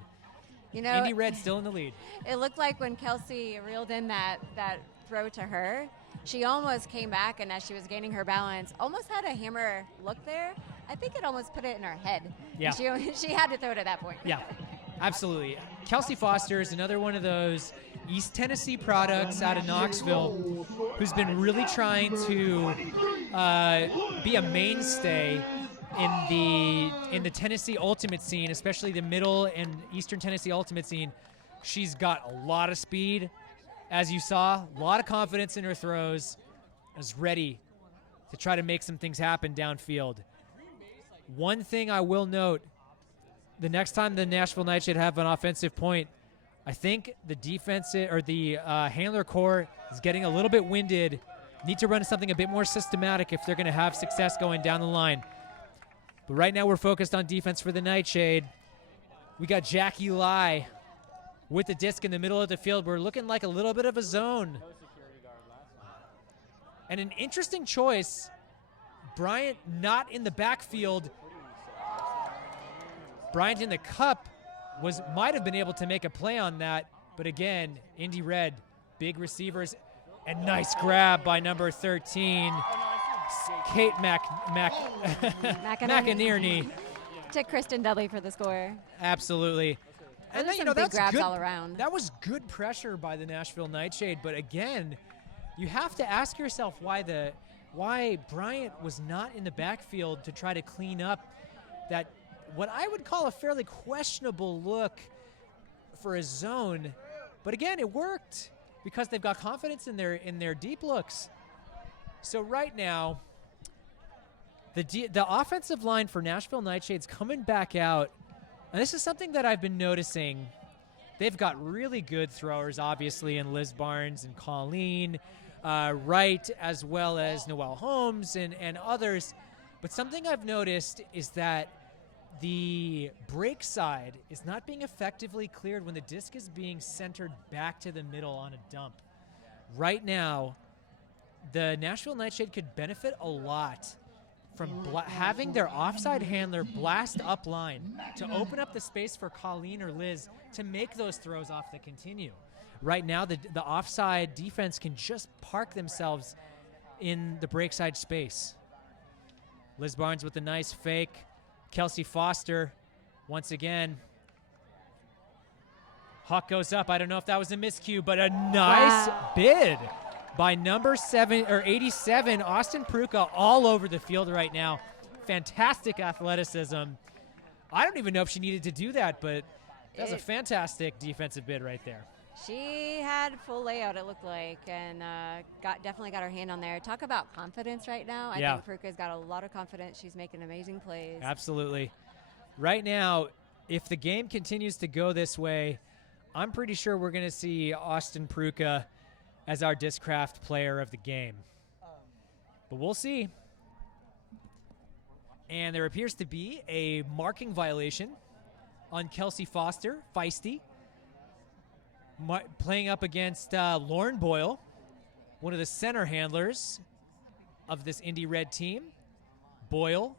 You know, Indy Red still in the lead. It looked like when Kelsey reeled in that throw to her, she almost came back, and as she was gaining her balance, almost had a hammer look there. I think it almost put it in her head. Yeah. She had to throw it at that point. Yeah, absolutely. Kelsey Foster is another one of those East Tennessee products out of Knoxville who's been really trying to be a mainstay in the Tennessee Ultimate scene, especially the middle and Eastern Tennessee Ultimate scene. She's got a lot of speed, as you saw, a lot of confidence in her throws, is ready to try to make some things happen downfield. One thing I will note, the next time the Nashville NightShade have an offensive point, I think the defensive or the handler core is getting a little bit winded. Need to run something a bit more systematic if they're going to have success going down the line. But right now we're focused on defense for the NightShade. We got Jackie Lai with the disc in the middle of the field. We're looking like a little bit of a zone. And an interesting choice, Bryant not in the backfield. Bryant in the cup might have been able to make a play on that, but again, Indy Red, big receivers, and nice grab by number 13, Kate McInerney. To Kristen Dudley for the score. Absolutely. And then, that's big grabs good, all around. That was good pressure by the Nashville NightShade, but again, you have to ask yourself why Bryant was not in the backfield to try to clean up that what I would call a fairly questionable look for a zone. But again, it worked because they've got confidence in their deep looks. So right now, the offensive line for Nashville NightShade's coming back out. And this is something that I've been noticing. They've got really good throwers, obviously, in Liz Barnes and Colleen Wright, as well as Noelle Holmes and others. But something I've noticed is that the break side is not being effectively cleared when the disc is being centered back to the middle on a dump. Right now, the Nashville NightShade could benefit a lot from having their offside handler blast up line to open up the space for Colleen or Liz to make those throws off the continue. Right now, the offside defense can just park themselves in the break side space. Liz Barnes with a nice fake. Kelsey Foster, once again. Hawk goes up. I don't know if that was a miscue, but a nice bid by number 87, Austin Pruka, all over the field right now. Fantastic athleticism. I don't even know if she needed to do that, but that's a fantastic defensive bid right there. She had full layout, it looked like, and definitely got her hand on there. Talk about confidence right now. I think Pruka's got a lot of confidence. She's making amazing plays. Absolutely. Right now, if the game continues to go this way, I'm pretty sure we're going to see Austin Pruka as our Discraft player of the game. But we'll see. And there appears to be a marking violation on Kelsey Foster, feisty, playing up against Lauren Boyle, one of the center handlers of this Indy Red team. Boyle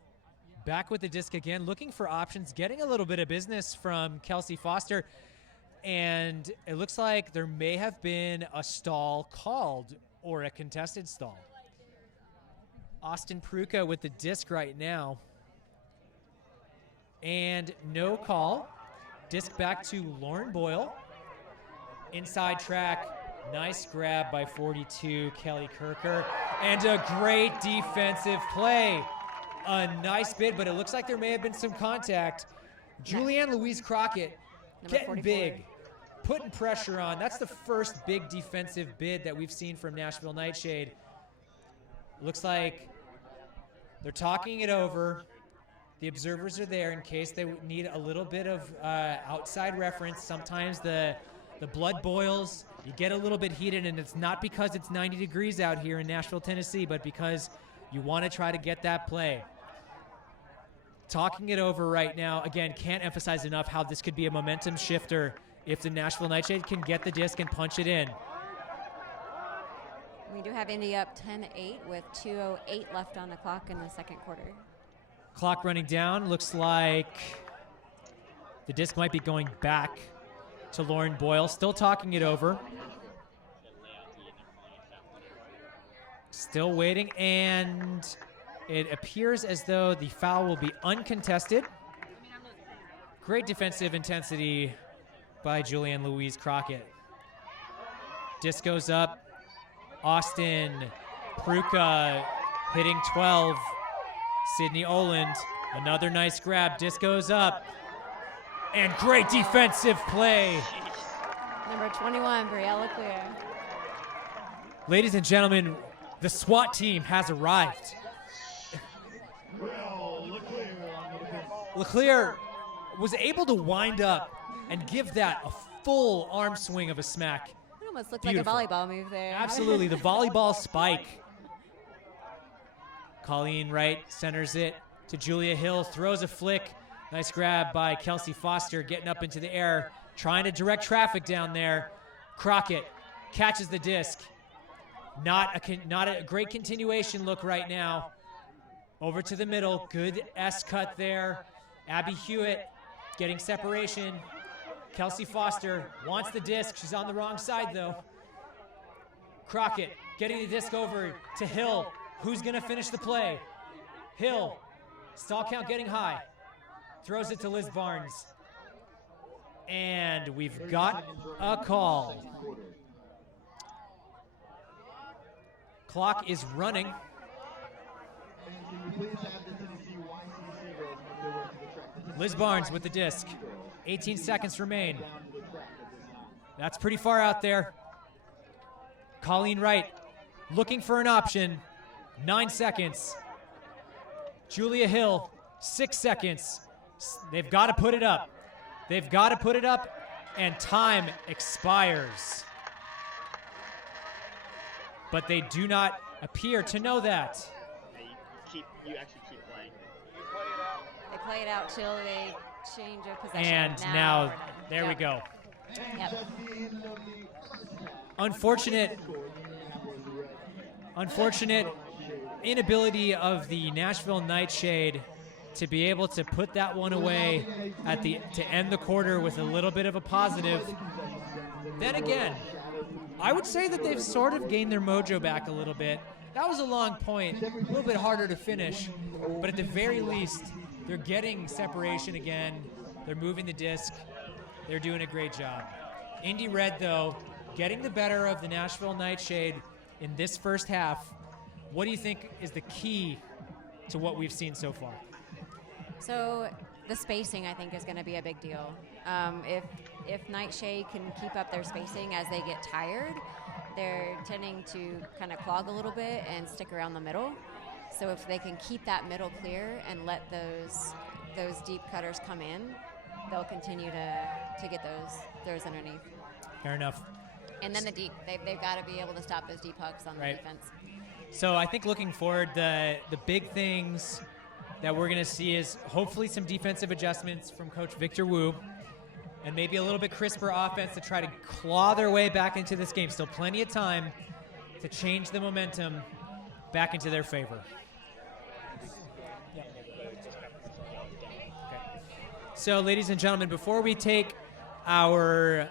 back with the disc again, looking for options, getting a little bit of business from Kelsey Foster. And it looks like there may have been a stall called or a contested stall. Austin Pruka with the disc right now. And no call. Disc back to Lauren Boyle. Inside track. Nice grab by 42, Kelly Kirker. And a great defensive play. A nice bid, but it looks like there may have been some contact. Julianne Louise Crockett getting big. Putting pressure on. That's the first big defensive bid that we've seen from Nashville NightShade. Looks like they're talking it over. The observers are there in case they need a little bit of outside reference. Sometimes the blood boils. You get a little bit heated, and it's not because it's 90 degrees out here in Nashville, Tennessee, but because you want to try to get that play. Talking it over right now. Again, can't emphasize enough how this could be a momentum shifter if the Nashville NightShade can get the disc and punch it in. We do have Indy up 10-8 with 2:08 left on the clock in the second quarter. Clock running down. Looks like the disc might be going back to Lauren Boyle. Still talking it over. Still waiting, and it appears as though the foul will be uncontested. Great defensive intensity by Julianne Louise Crockett. Disc goes up. Austin Pruka hitting 12. Sydney Oland, another nice grab. Disc goes up. And great defensive play. Number 21, Brielle Leclerc. Ladies and gentlemen, the SWAT team has arrived. Leclerc was able to wind up and give that a full arm swing of a smack. It almost looked Beautiful. like a volleyball move there. Absolutely, the volleyball spike. Colleen Wright centers it to Julia Hill, throws a flick. Nice grab by Kelsey Foster, getting up into the air, trying to direct traffic down there. Crockett catches the disc. Not a great continuation look right now. Over to the middle, good S cut there. Abby Hewitt getting separation. Kelsey Foster wants the disc. She's on the wrong side, though. Crockett getting the disc over to Hill. Who's going to finish the play? Hill. Stall count getting high. Throws it to Liz Barnes. And we've got a call. Clock is running. Liz Barnes with the disc. 18 seconds remain. That's pretty far out there. Colleen Wright looking for an option. 9 seconds. Julia Hill, 6 seconds. They've got to put it up. They've got to put it up, and time expires. But they do not appear to know that. You actually keep playing. They play it out till they change of possession. And now there we go. Yep. Unfortunate unfortunate inability of the Nashville NightShade to be able to put that one away to end the quarter with a little bit of a positive. Then again, I would say that they've sort of gained their mojo back a little bit. That was a long point, a little bit harder to finish, but at the very least, they're getting separation again. They're moving the disc. They're doing a great job. Indy Red, though, getting the better of the Nashville NightShade in this first half. What do you think is the key to what we've seen so far? So the spacing, I think, is going to be a big deal. If Nightshade can keep up their spacing as they get tired, they're tending to kind of clog a little bit and stick around the middle. So if they can keep that middle clear and let those deep cutters come in, they'll continue to get those underneath. Fair enough. And then the deep, they've got to be able to stop those deep hooks on the defense. So I think looking forward, the big things that we're going to see is hopefully some defensive adjustments from Coach Victor Wu, and maybe a little bit crisper offense to try to claw their way back into this game. Still plenty of time to change the momentum back into their favor. Okay. So, ladies and gentlemen, before we take our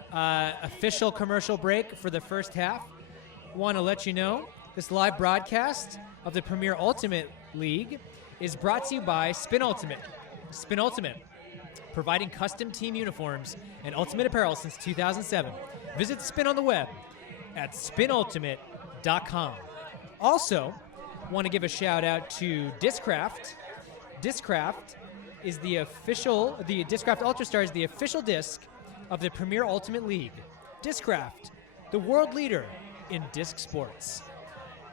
official commercial break for the first half, I want to let you know this live broadcast of the Premier Ultimate League is brought to you by Spin Ultimate. Spin Ultimate, providing custom team uniforms and ultimate apparel since 2007. Visit Spin on the web at spinultimate.com. Also, want to give a shout out to Discraft. Discraft is the Discraft Ultrastar is the official disc of the Premier Ultimate League. Discraft, the world leader in disc sports.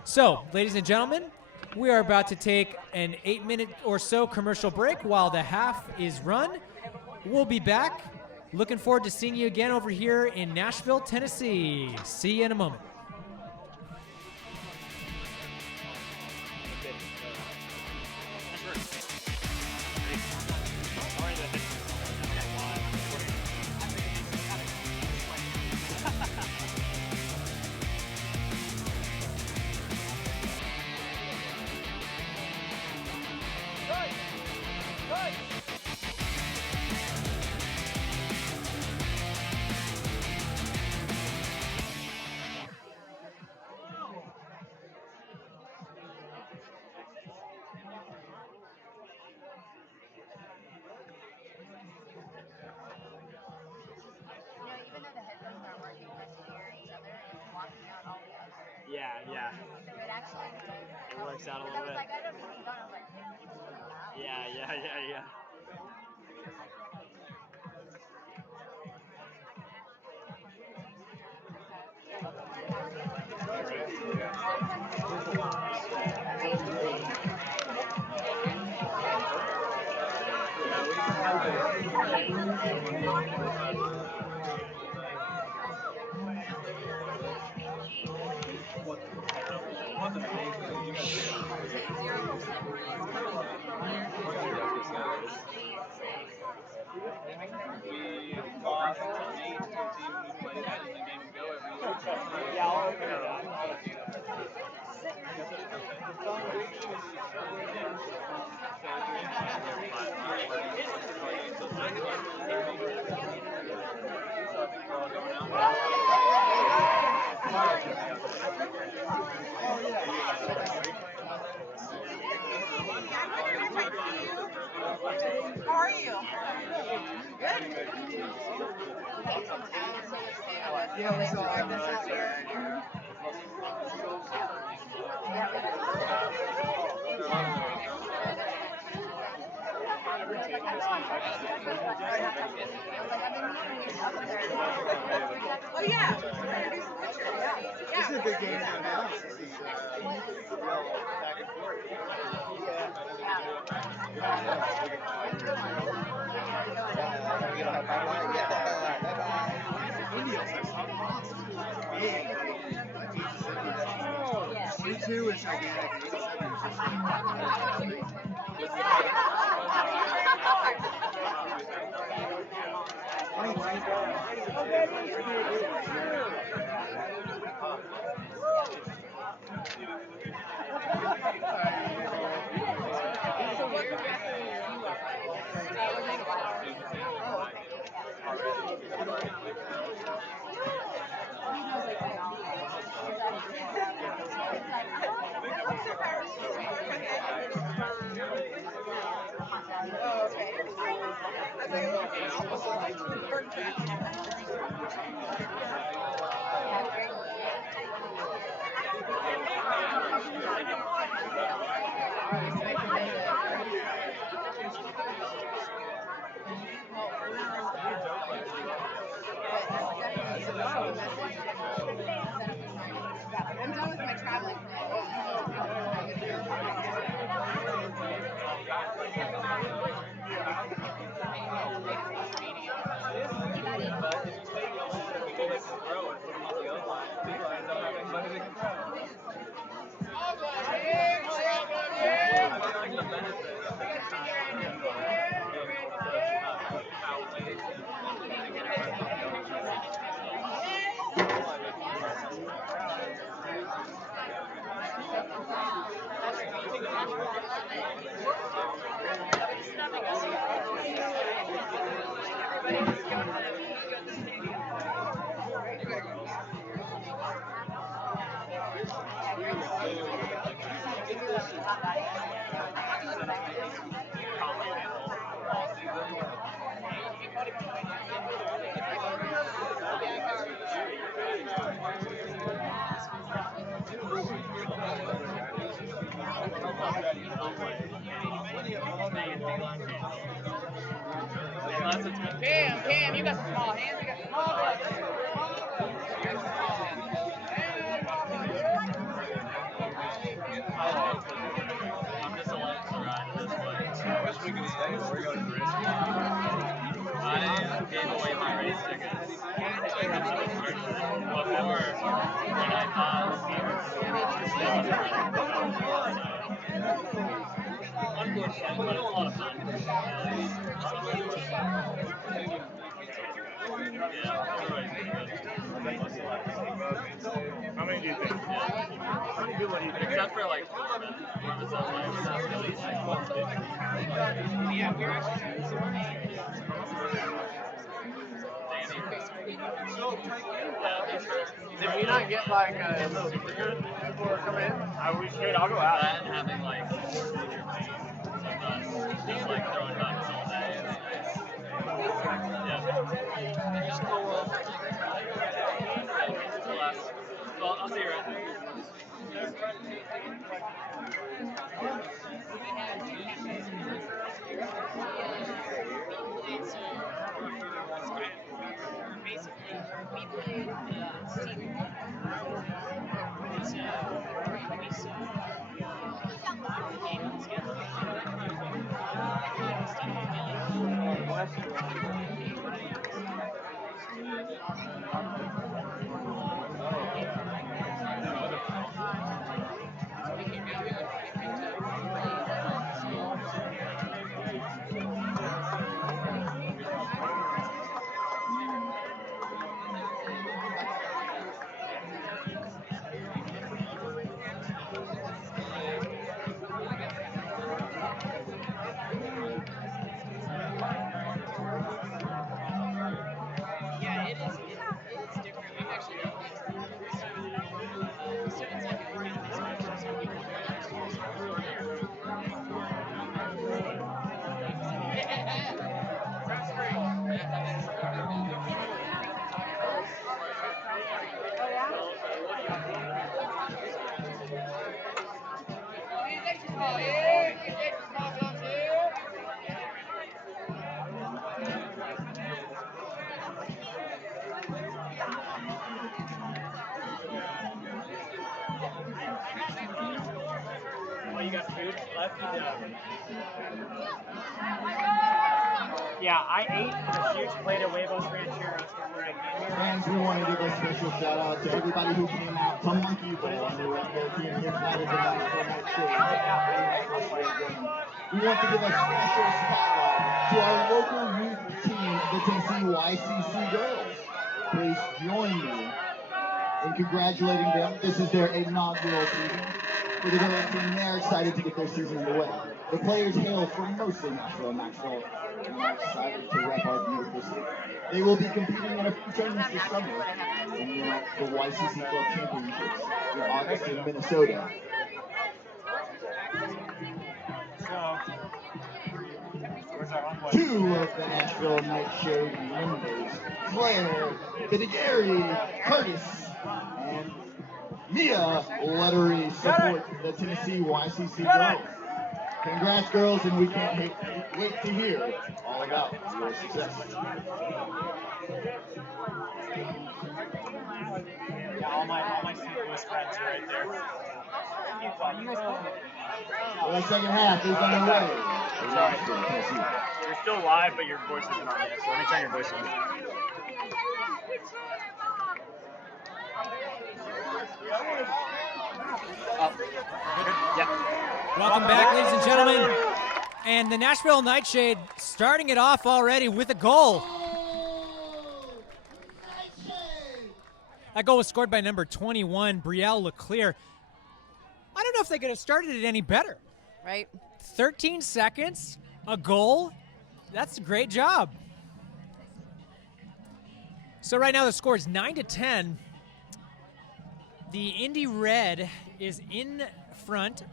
So, ladies and gentlemen, we are about to take an 8-minute or so commercial break while the half is run. We'll be back. Looking forward to seeing you again over here in Nashville, Tennessee. See you in a moment. Yeah. It works out a little bit. Yeah. How are you? Good. Yeah, we saw this out here. Oh yeah. This is a good game now. Back and forth. Two is gigantic. I'm done with my traveling Cam, you got some small hands. You got some small gloves. I'm just allowed to ride this way. I wish we could stay before we go to the race. I gave away my race tickets before when I thought unfortunately, but it's a lot of fun. How many do you think? Except for like Yeah, we're actually did we not get like a little supercut before coming in? We should. I'll go out. And having like just like throwing buttons all day. Well, I'll see you around. Yeah, it is different. We've actually done things so it's like a kind of special. So we want You got food left? Yeah, I ate a huge plate of huevos rancheros before I came here. And we want to give a special shout out to everybody who came out to Monkey Ball on the Red team here tonight at the Nashville NightShade. We want to give a special spotlight to our local youth team, the Tennessee YCC Girls. Please join me in congratulating them. This is their inaugural season. For the girls team, they're excited to get their season underway. The players hail from mostly Nashville and Maxwell, and are excited to rep our beautiful city. They will be competing in a few tournaments this summer in the YCC Club Championships in August in Minnesota. So, two of the Nashville NightShade members, Claire Bidigary Curtis and Mia Lettery, support the Tennessee YCC girls. Congrats, girls, and we can't wait to hear all about your success. Yeah, all my St. Louis friends are right there. Well, the second half is underway. in Nashville, Tennessee. You're still live, but your voice isn't on yet, so let me turn your voice on. Yeah. Welcome back, ladies and gentlemen. And the Nashville NightShade starting it off already with a goal. That goal was scored by number 21, Brielle Leclerc. I don't know if they could have started it any better. Right. 13 seconds, a goal. That's a great job. So right now the score is 9-10. The Indy Red is in front.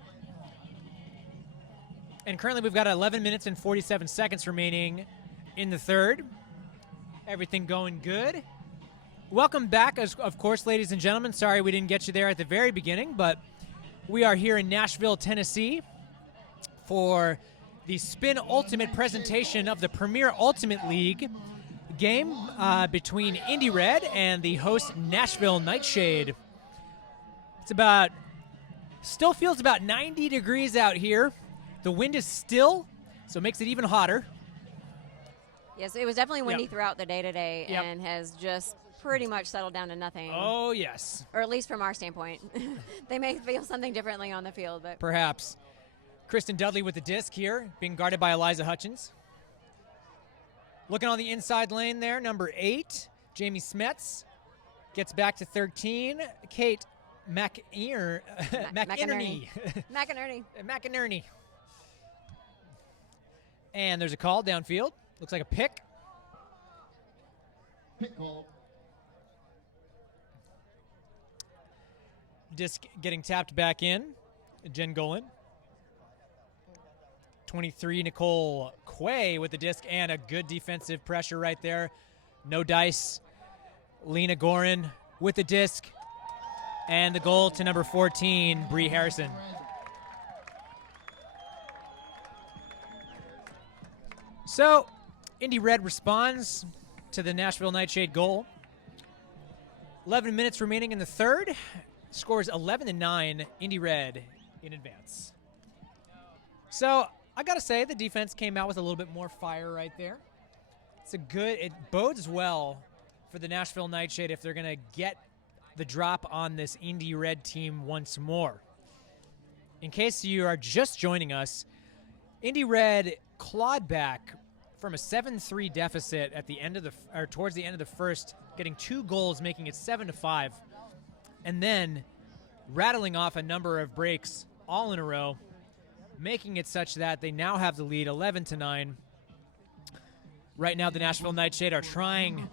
And currently we've got 11 minutes and 47 seconds remaining in the third. Everything going good. Welcome back, of course, ladies and gentlemen. Sorry we didn't get you there at the very beginning, but we are here in Nashville, Tennessee for the Spin Ultimate presentation of the Premier Ultimate League game between Indy Red and the host Nashville NightShade. It's still feels about 90 degrees out here. The wind is still, so it makes it even hotter. Yes, it was definitely windy Yep. throughout the day today Yep. and has just pretty much settled down to nothing. Oh, yes. Or at least from our standpoint. They may feel something differently on the field, but Perhaps. Kristen Dudley with the disc here, being guarded by Eliza Hutchins. Looking on the inside lane there, number 8, Jamie Smets. Gets back to 13, Kate McInerney. McInerney. And there's a call downfield. Looks like a pick. Pick call. Disc getting tapped back in. Jen Golan. 23, Nicole Quay with the disc and a good defensive pressure right there. No dice. Lena Gorin with the disc. And the goal to number 14, Bree Harrison. So, Indy Red responds to the Nashville NightShade goal. 11 minutes remaining in the third. Scores 11-9, Indy Red in advance. So, I gotta say, the defense came out with a little bit more fire right there. It bodes well for the Nashville NightShade if they're gonna get the drop on this Indy Red team once more. In case you are just joining us, Indy Red clawed back from a 7-3 deficit at the end of towards the end of the first, getting 2 goals, making it 7-5, and then rattling off a number of breaks all in a row, making it such that they now have the lead 11-9. Right now, the Nashville NightShade are trying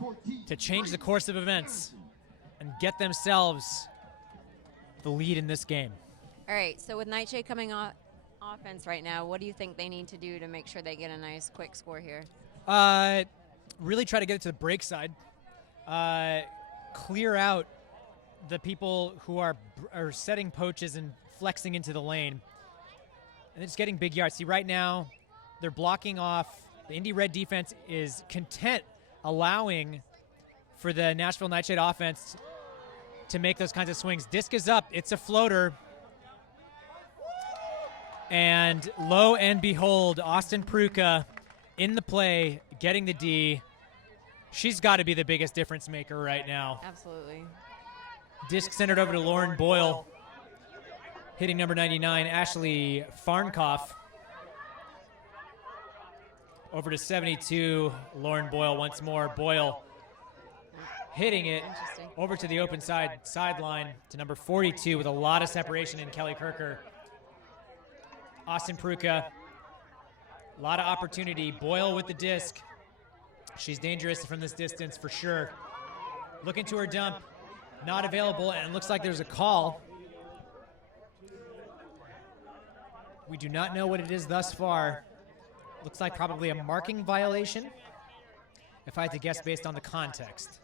to change the course of events and get themselves the lead in this game. all right. So with NightShade coming on offense right now, what do you think they need to do to make sure they get a nice quick score here? Really try to get it to the break side. Clear out the people who are setting poaches and flexing into the lane. And it's getting big yards. See, right now, they're blocking off. The Indy Red defense is content allowing for the Nashville NightShade offense to make those kinds of swings. Disc is up. It's a floater. And lo and behold, Austin Pruka in the play, getting the D. She's got to be the biggest difference maker right now. Absolutely. Disc centered over to Lauren Boyle. Hitting number 99, Ashley Farnkoff. Over to 72, Lauren Boyle once more. Boyle hitting it over to the open sideline to number 42 with a lot of separation in Kelly Kirker. Austin Pruka, a lot of opportunity. Boyle with the disc. She's dangerous from this distance for sure. Looking to her dump, not available, and looks like there's a call. We do not know what it is thus far. Looks like probably a marking violation, if I had to guess based on the context.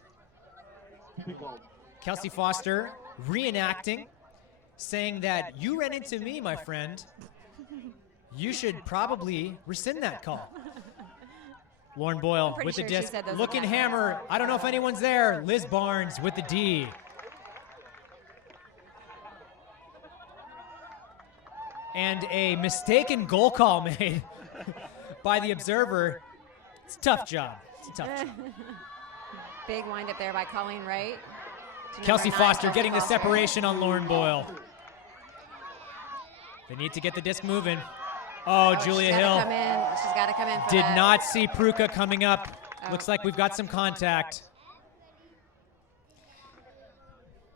Kelsey Foster reenacting, saying that you ran into me, my friend. You should probably rescind that call. Lauren Boyle with the disc, looking hammer. I don't know if anyone's there. Liz Barnes with the D. And a mistaken goal call made by the observer. It's a tough job. It's a tough job. Big wind up there by Colleen Wright. Kelsey Foster getting the separation on Lauren Boyle. They need to get the disc moving. Oh, Julia Hill. She's got to come in. Did not see Pruka coming up. Looks like we've got some contact.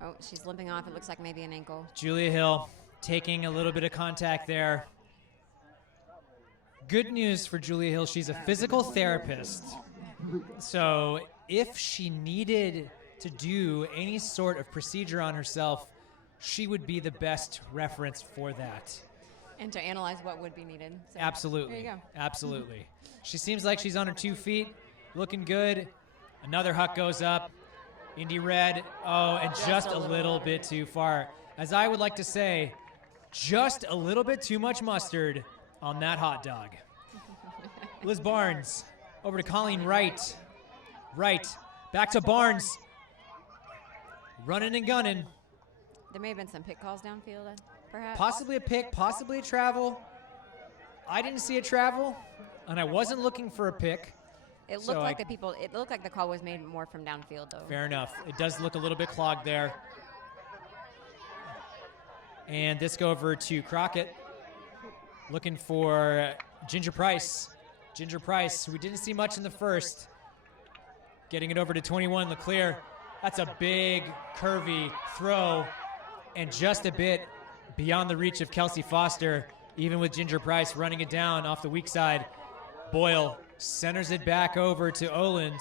Oh, she's limping off. It looks like maybe an ankle. Julia Hill taking a little bit of contact there. Good news for Julia Hill. She's a physical therapist. So if she needed to do any sort of procedure on herself, she would be the best reference for that. And to analyze what would be needed. So Absolutely. There you go. Absolutely. She seems like she's on her 2 feet, looking good. Another huck goes up. Indy Red, and just a little bit too far. As I would like to say, just a little bit too much mustard on that hot dog. Liz Barnes, over to Colleen Wright. Wright, back to Barnes. Running and gunning. There may have been some pick calls downfield, perhaps. Possibly a pick, possibly a travel. I didn't see a travel, and I wasn't looking for a pick. It looked It looked like the call was made more from downfield, though. Fair enough. It does look a little bit clogged there. And this go over to Crockett, looking for Ginger Price. Ginger Price, who we didn't see much in the first, getting it over to 21 Leclerc. That's a big, curvy throw, and just a bit beyond the reach of Kelsey Foster, even with Ginger Price running it down off the weak side. Boyle centers it back over to Oland.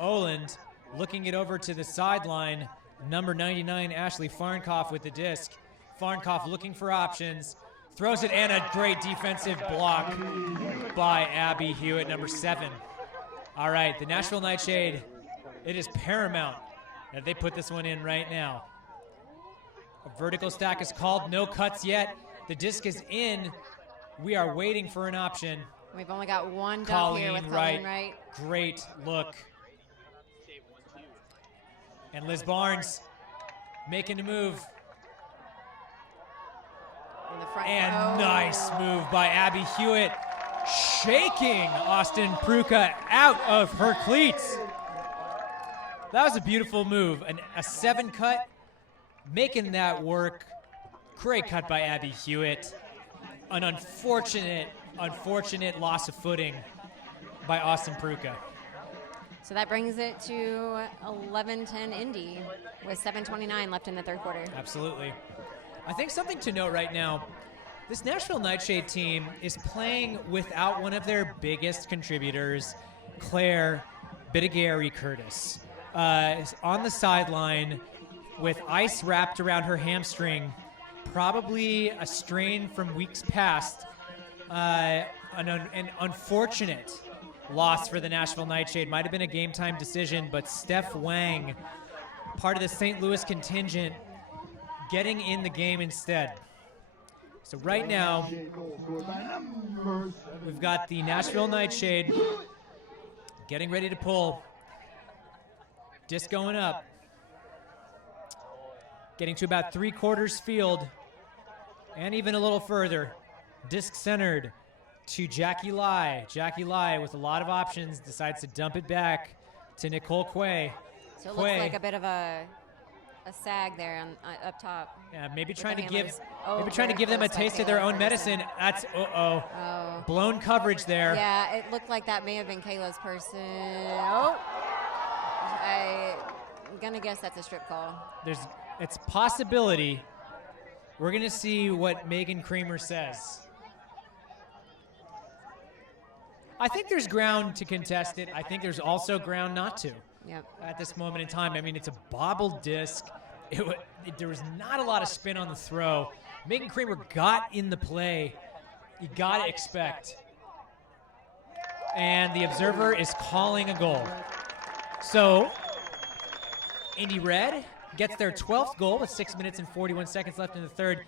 Oland looking it over to the sideline. Number 99, Ashley Farnkoff with the disc. Farnkoff looking for options. Throws it, and a great defensive block by Abby Hewitt, number 7. All right, the Nashville NightShade, it is paramount that they put this one in right now. A vertical stack is called, no cuts yet. The disc is in. We are waiting for an option. We've only got one dump here with Colleen Wright. Great look. And Liz Barnes making the move. In the front. And nice move by Abby Hewitt, shaking Austin Pruka out of her cleats. That was a beautiful move. A 7 cut, making that work. Great cut by Abby Hewitt. An unfortunate loss of footing by Austin Pruka. So that brings it to 11-10 Indy with 7:29 left in the third quarter. Absolutely. I think something to note right now, this Nashville NightShade team is playing without one of their biggest contributors, Claire Bidigary Curtis. On the sideline with ice wrapped around her hamstring, probably a strain from weeks past. An unfortunate loss for the Nashville NightShade. Might have been a game-time decision, but Steph Wang, part of the St. Louis contingent, getting in the game instead. So right now, we've got the Nashville NightShade getting ready to pull. Disc going up. Getting to about 3/4 field and even a little further. Disc centered to Jackie Lai. Jackie Lai with a lot of options decides to dump it back to Nicole Quay. So it looks like a bit of a sag there up top. Yeah, maybe trying to give them a taste of their own medicine. That's blown coverage there. Yeah, it looked like that may have been Kayla's person. Oh, I'm gonna guess that's a strip call. It's possibility. We're gonna see what Megan Kramer says. I think there's ground to contest it. I think there's also ground not to. Yep. At this moment in time, I mean, it's a bobbled disc. There was not a lot of spin on the throw. Megan Kramer got in the play. You got to expect and the observer is calling a goal. So, Indy Red gets their 12th goal with 6 minutes and 41 seconds left in the third.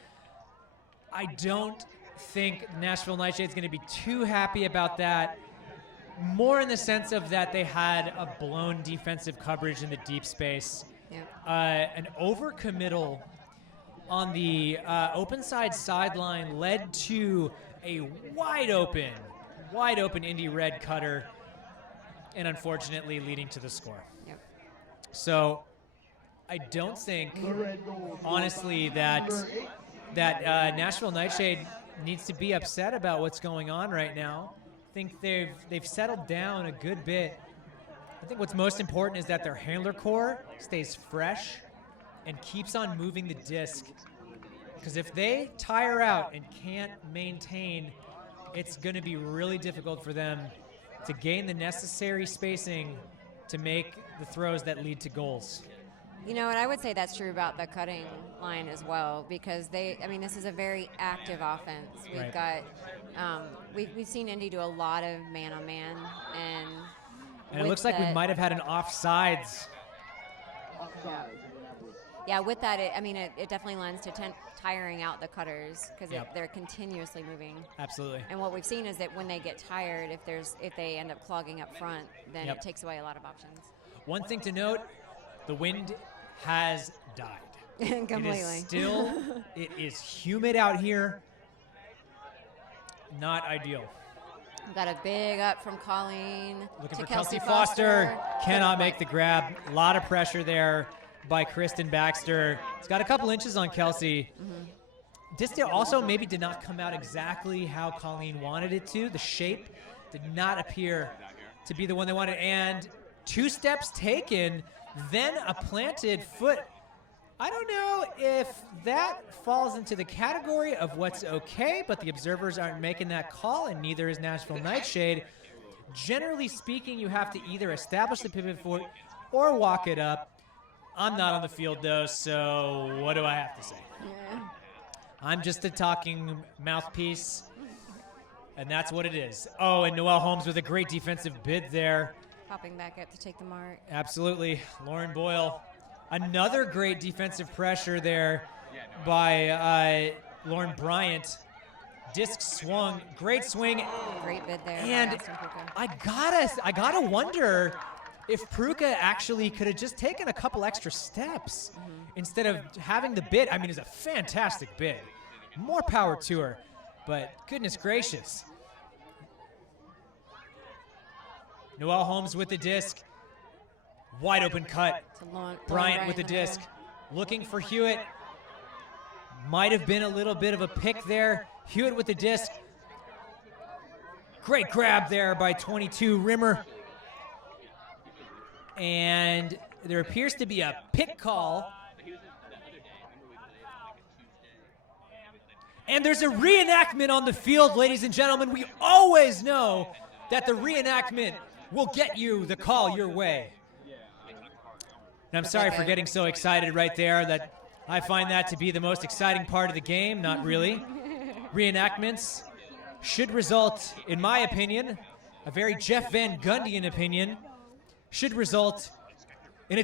I don't think Nashville NightShade is going to be too happy about that. More in the sense of that they had a blown defensive coverage in the deep space. Yeah. An overcommittal on the open side sideline led to a wide open Indy Red cutter, and unfortunately leading to the score. Yep. So I don't think, honestly, that Nashville NightShade needs to be upset about what's going on right now. I think they've settled down a good bit. I think what's most important is that their handler core stays fresh and keeps on moving the disc. Because if they tire out and can't maintain, it's going to be really difficult for them to gain the necessary spacing to make the throws that lead to goals. You know, and I would say that's true about the cutting line as well, because this is a very active offense. We've Right. got, we've seen Indy do a lot of man-on-man, And it looks like we might have had an offsides. Yeah, with that, it definitely lends to tiring out the cutters, because Yep. they're continuously moving. Absolutely. And what we've seen is that when they get tired, if they end up clogging up front, then Yep. it takes away a lot of options. One thing to note, the wind has died. Completely. It is humid out here. Not ideal. We've got a big up from Colleen Looking to for Kelsey Foster. Foster. Cannot make the grab. A lot of pressure there by Kristen Baxter. It's got a couple inches on Kelsey. Disc also maybe did not come out exactly how Colleen wanted it to. The shape did not appear to be the one they wanted. And 2 steps taken, then a planted foot. I don't know if that falls into the category of what's okay, but the observers aren't making that call, and neither is Nashville NightShade. Generally speaking, you have to either establish the pivot foot or walk it up. I'm not on the field, though, so what do I have to say? Yeah. I'm just a talking mouthpiece, and that's what it is. Oh, and Noelle Holmes with a great defensive bid there. Popping back up to take the mark. Absolutely. Lauren Boyle. Another great defensive pressure there by Lauren Bryant. Disc swung. Great swing. Great bid there. And by Austin Puka. I gotta wonder if Pruka actually could have just taken a couple extra steps instead of having the bid. I mean, it's a fantastic bid. More power to her. But goodness gracious. Noelle Holmes with the disc. Wide open cut. Bryant with the disc. Looking for Hewitt. Might have been a little bit of a pick there. Hewitt with the disc. Great grab there by 22 Rimmer. And there appears to be a pick call. And there's a reenactment on the field, ladies and gentlemen. We always know that the reenactment will get you the call your way. And I'm sorry for getting so excited right there. That I find that to be the most exciting part of the game. Not really. Reenactments should result, in my opinion, a very Jeff Van Gundian opinion, should result in a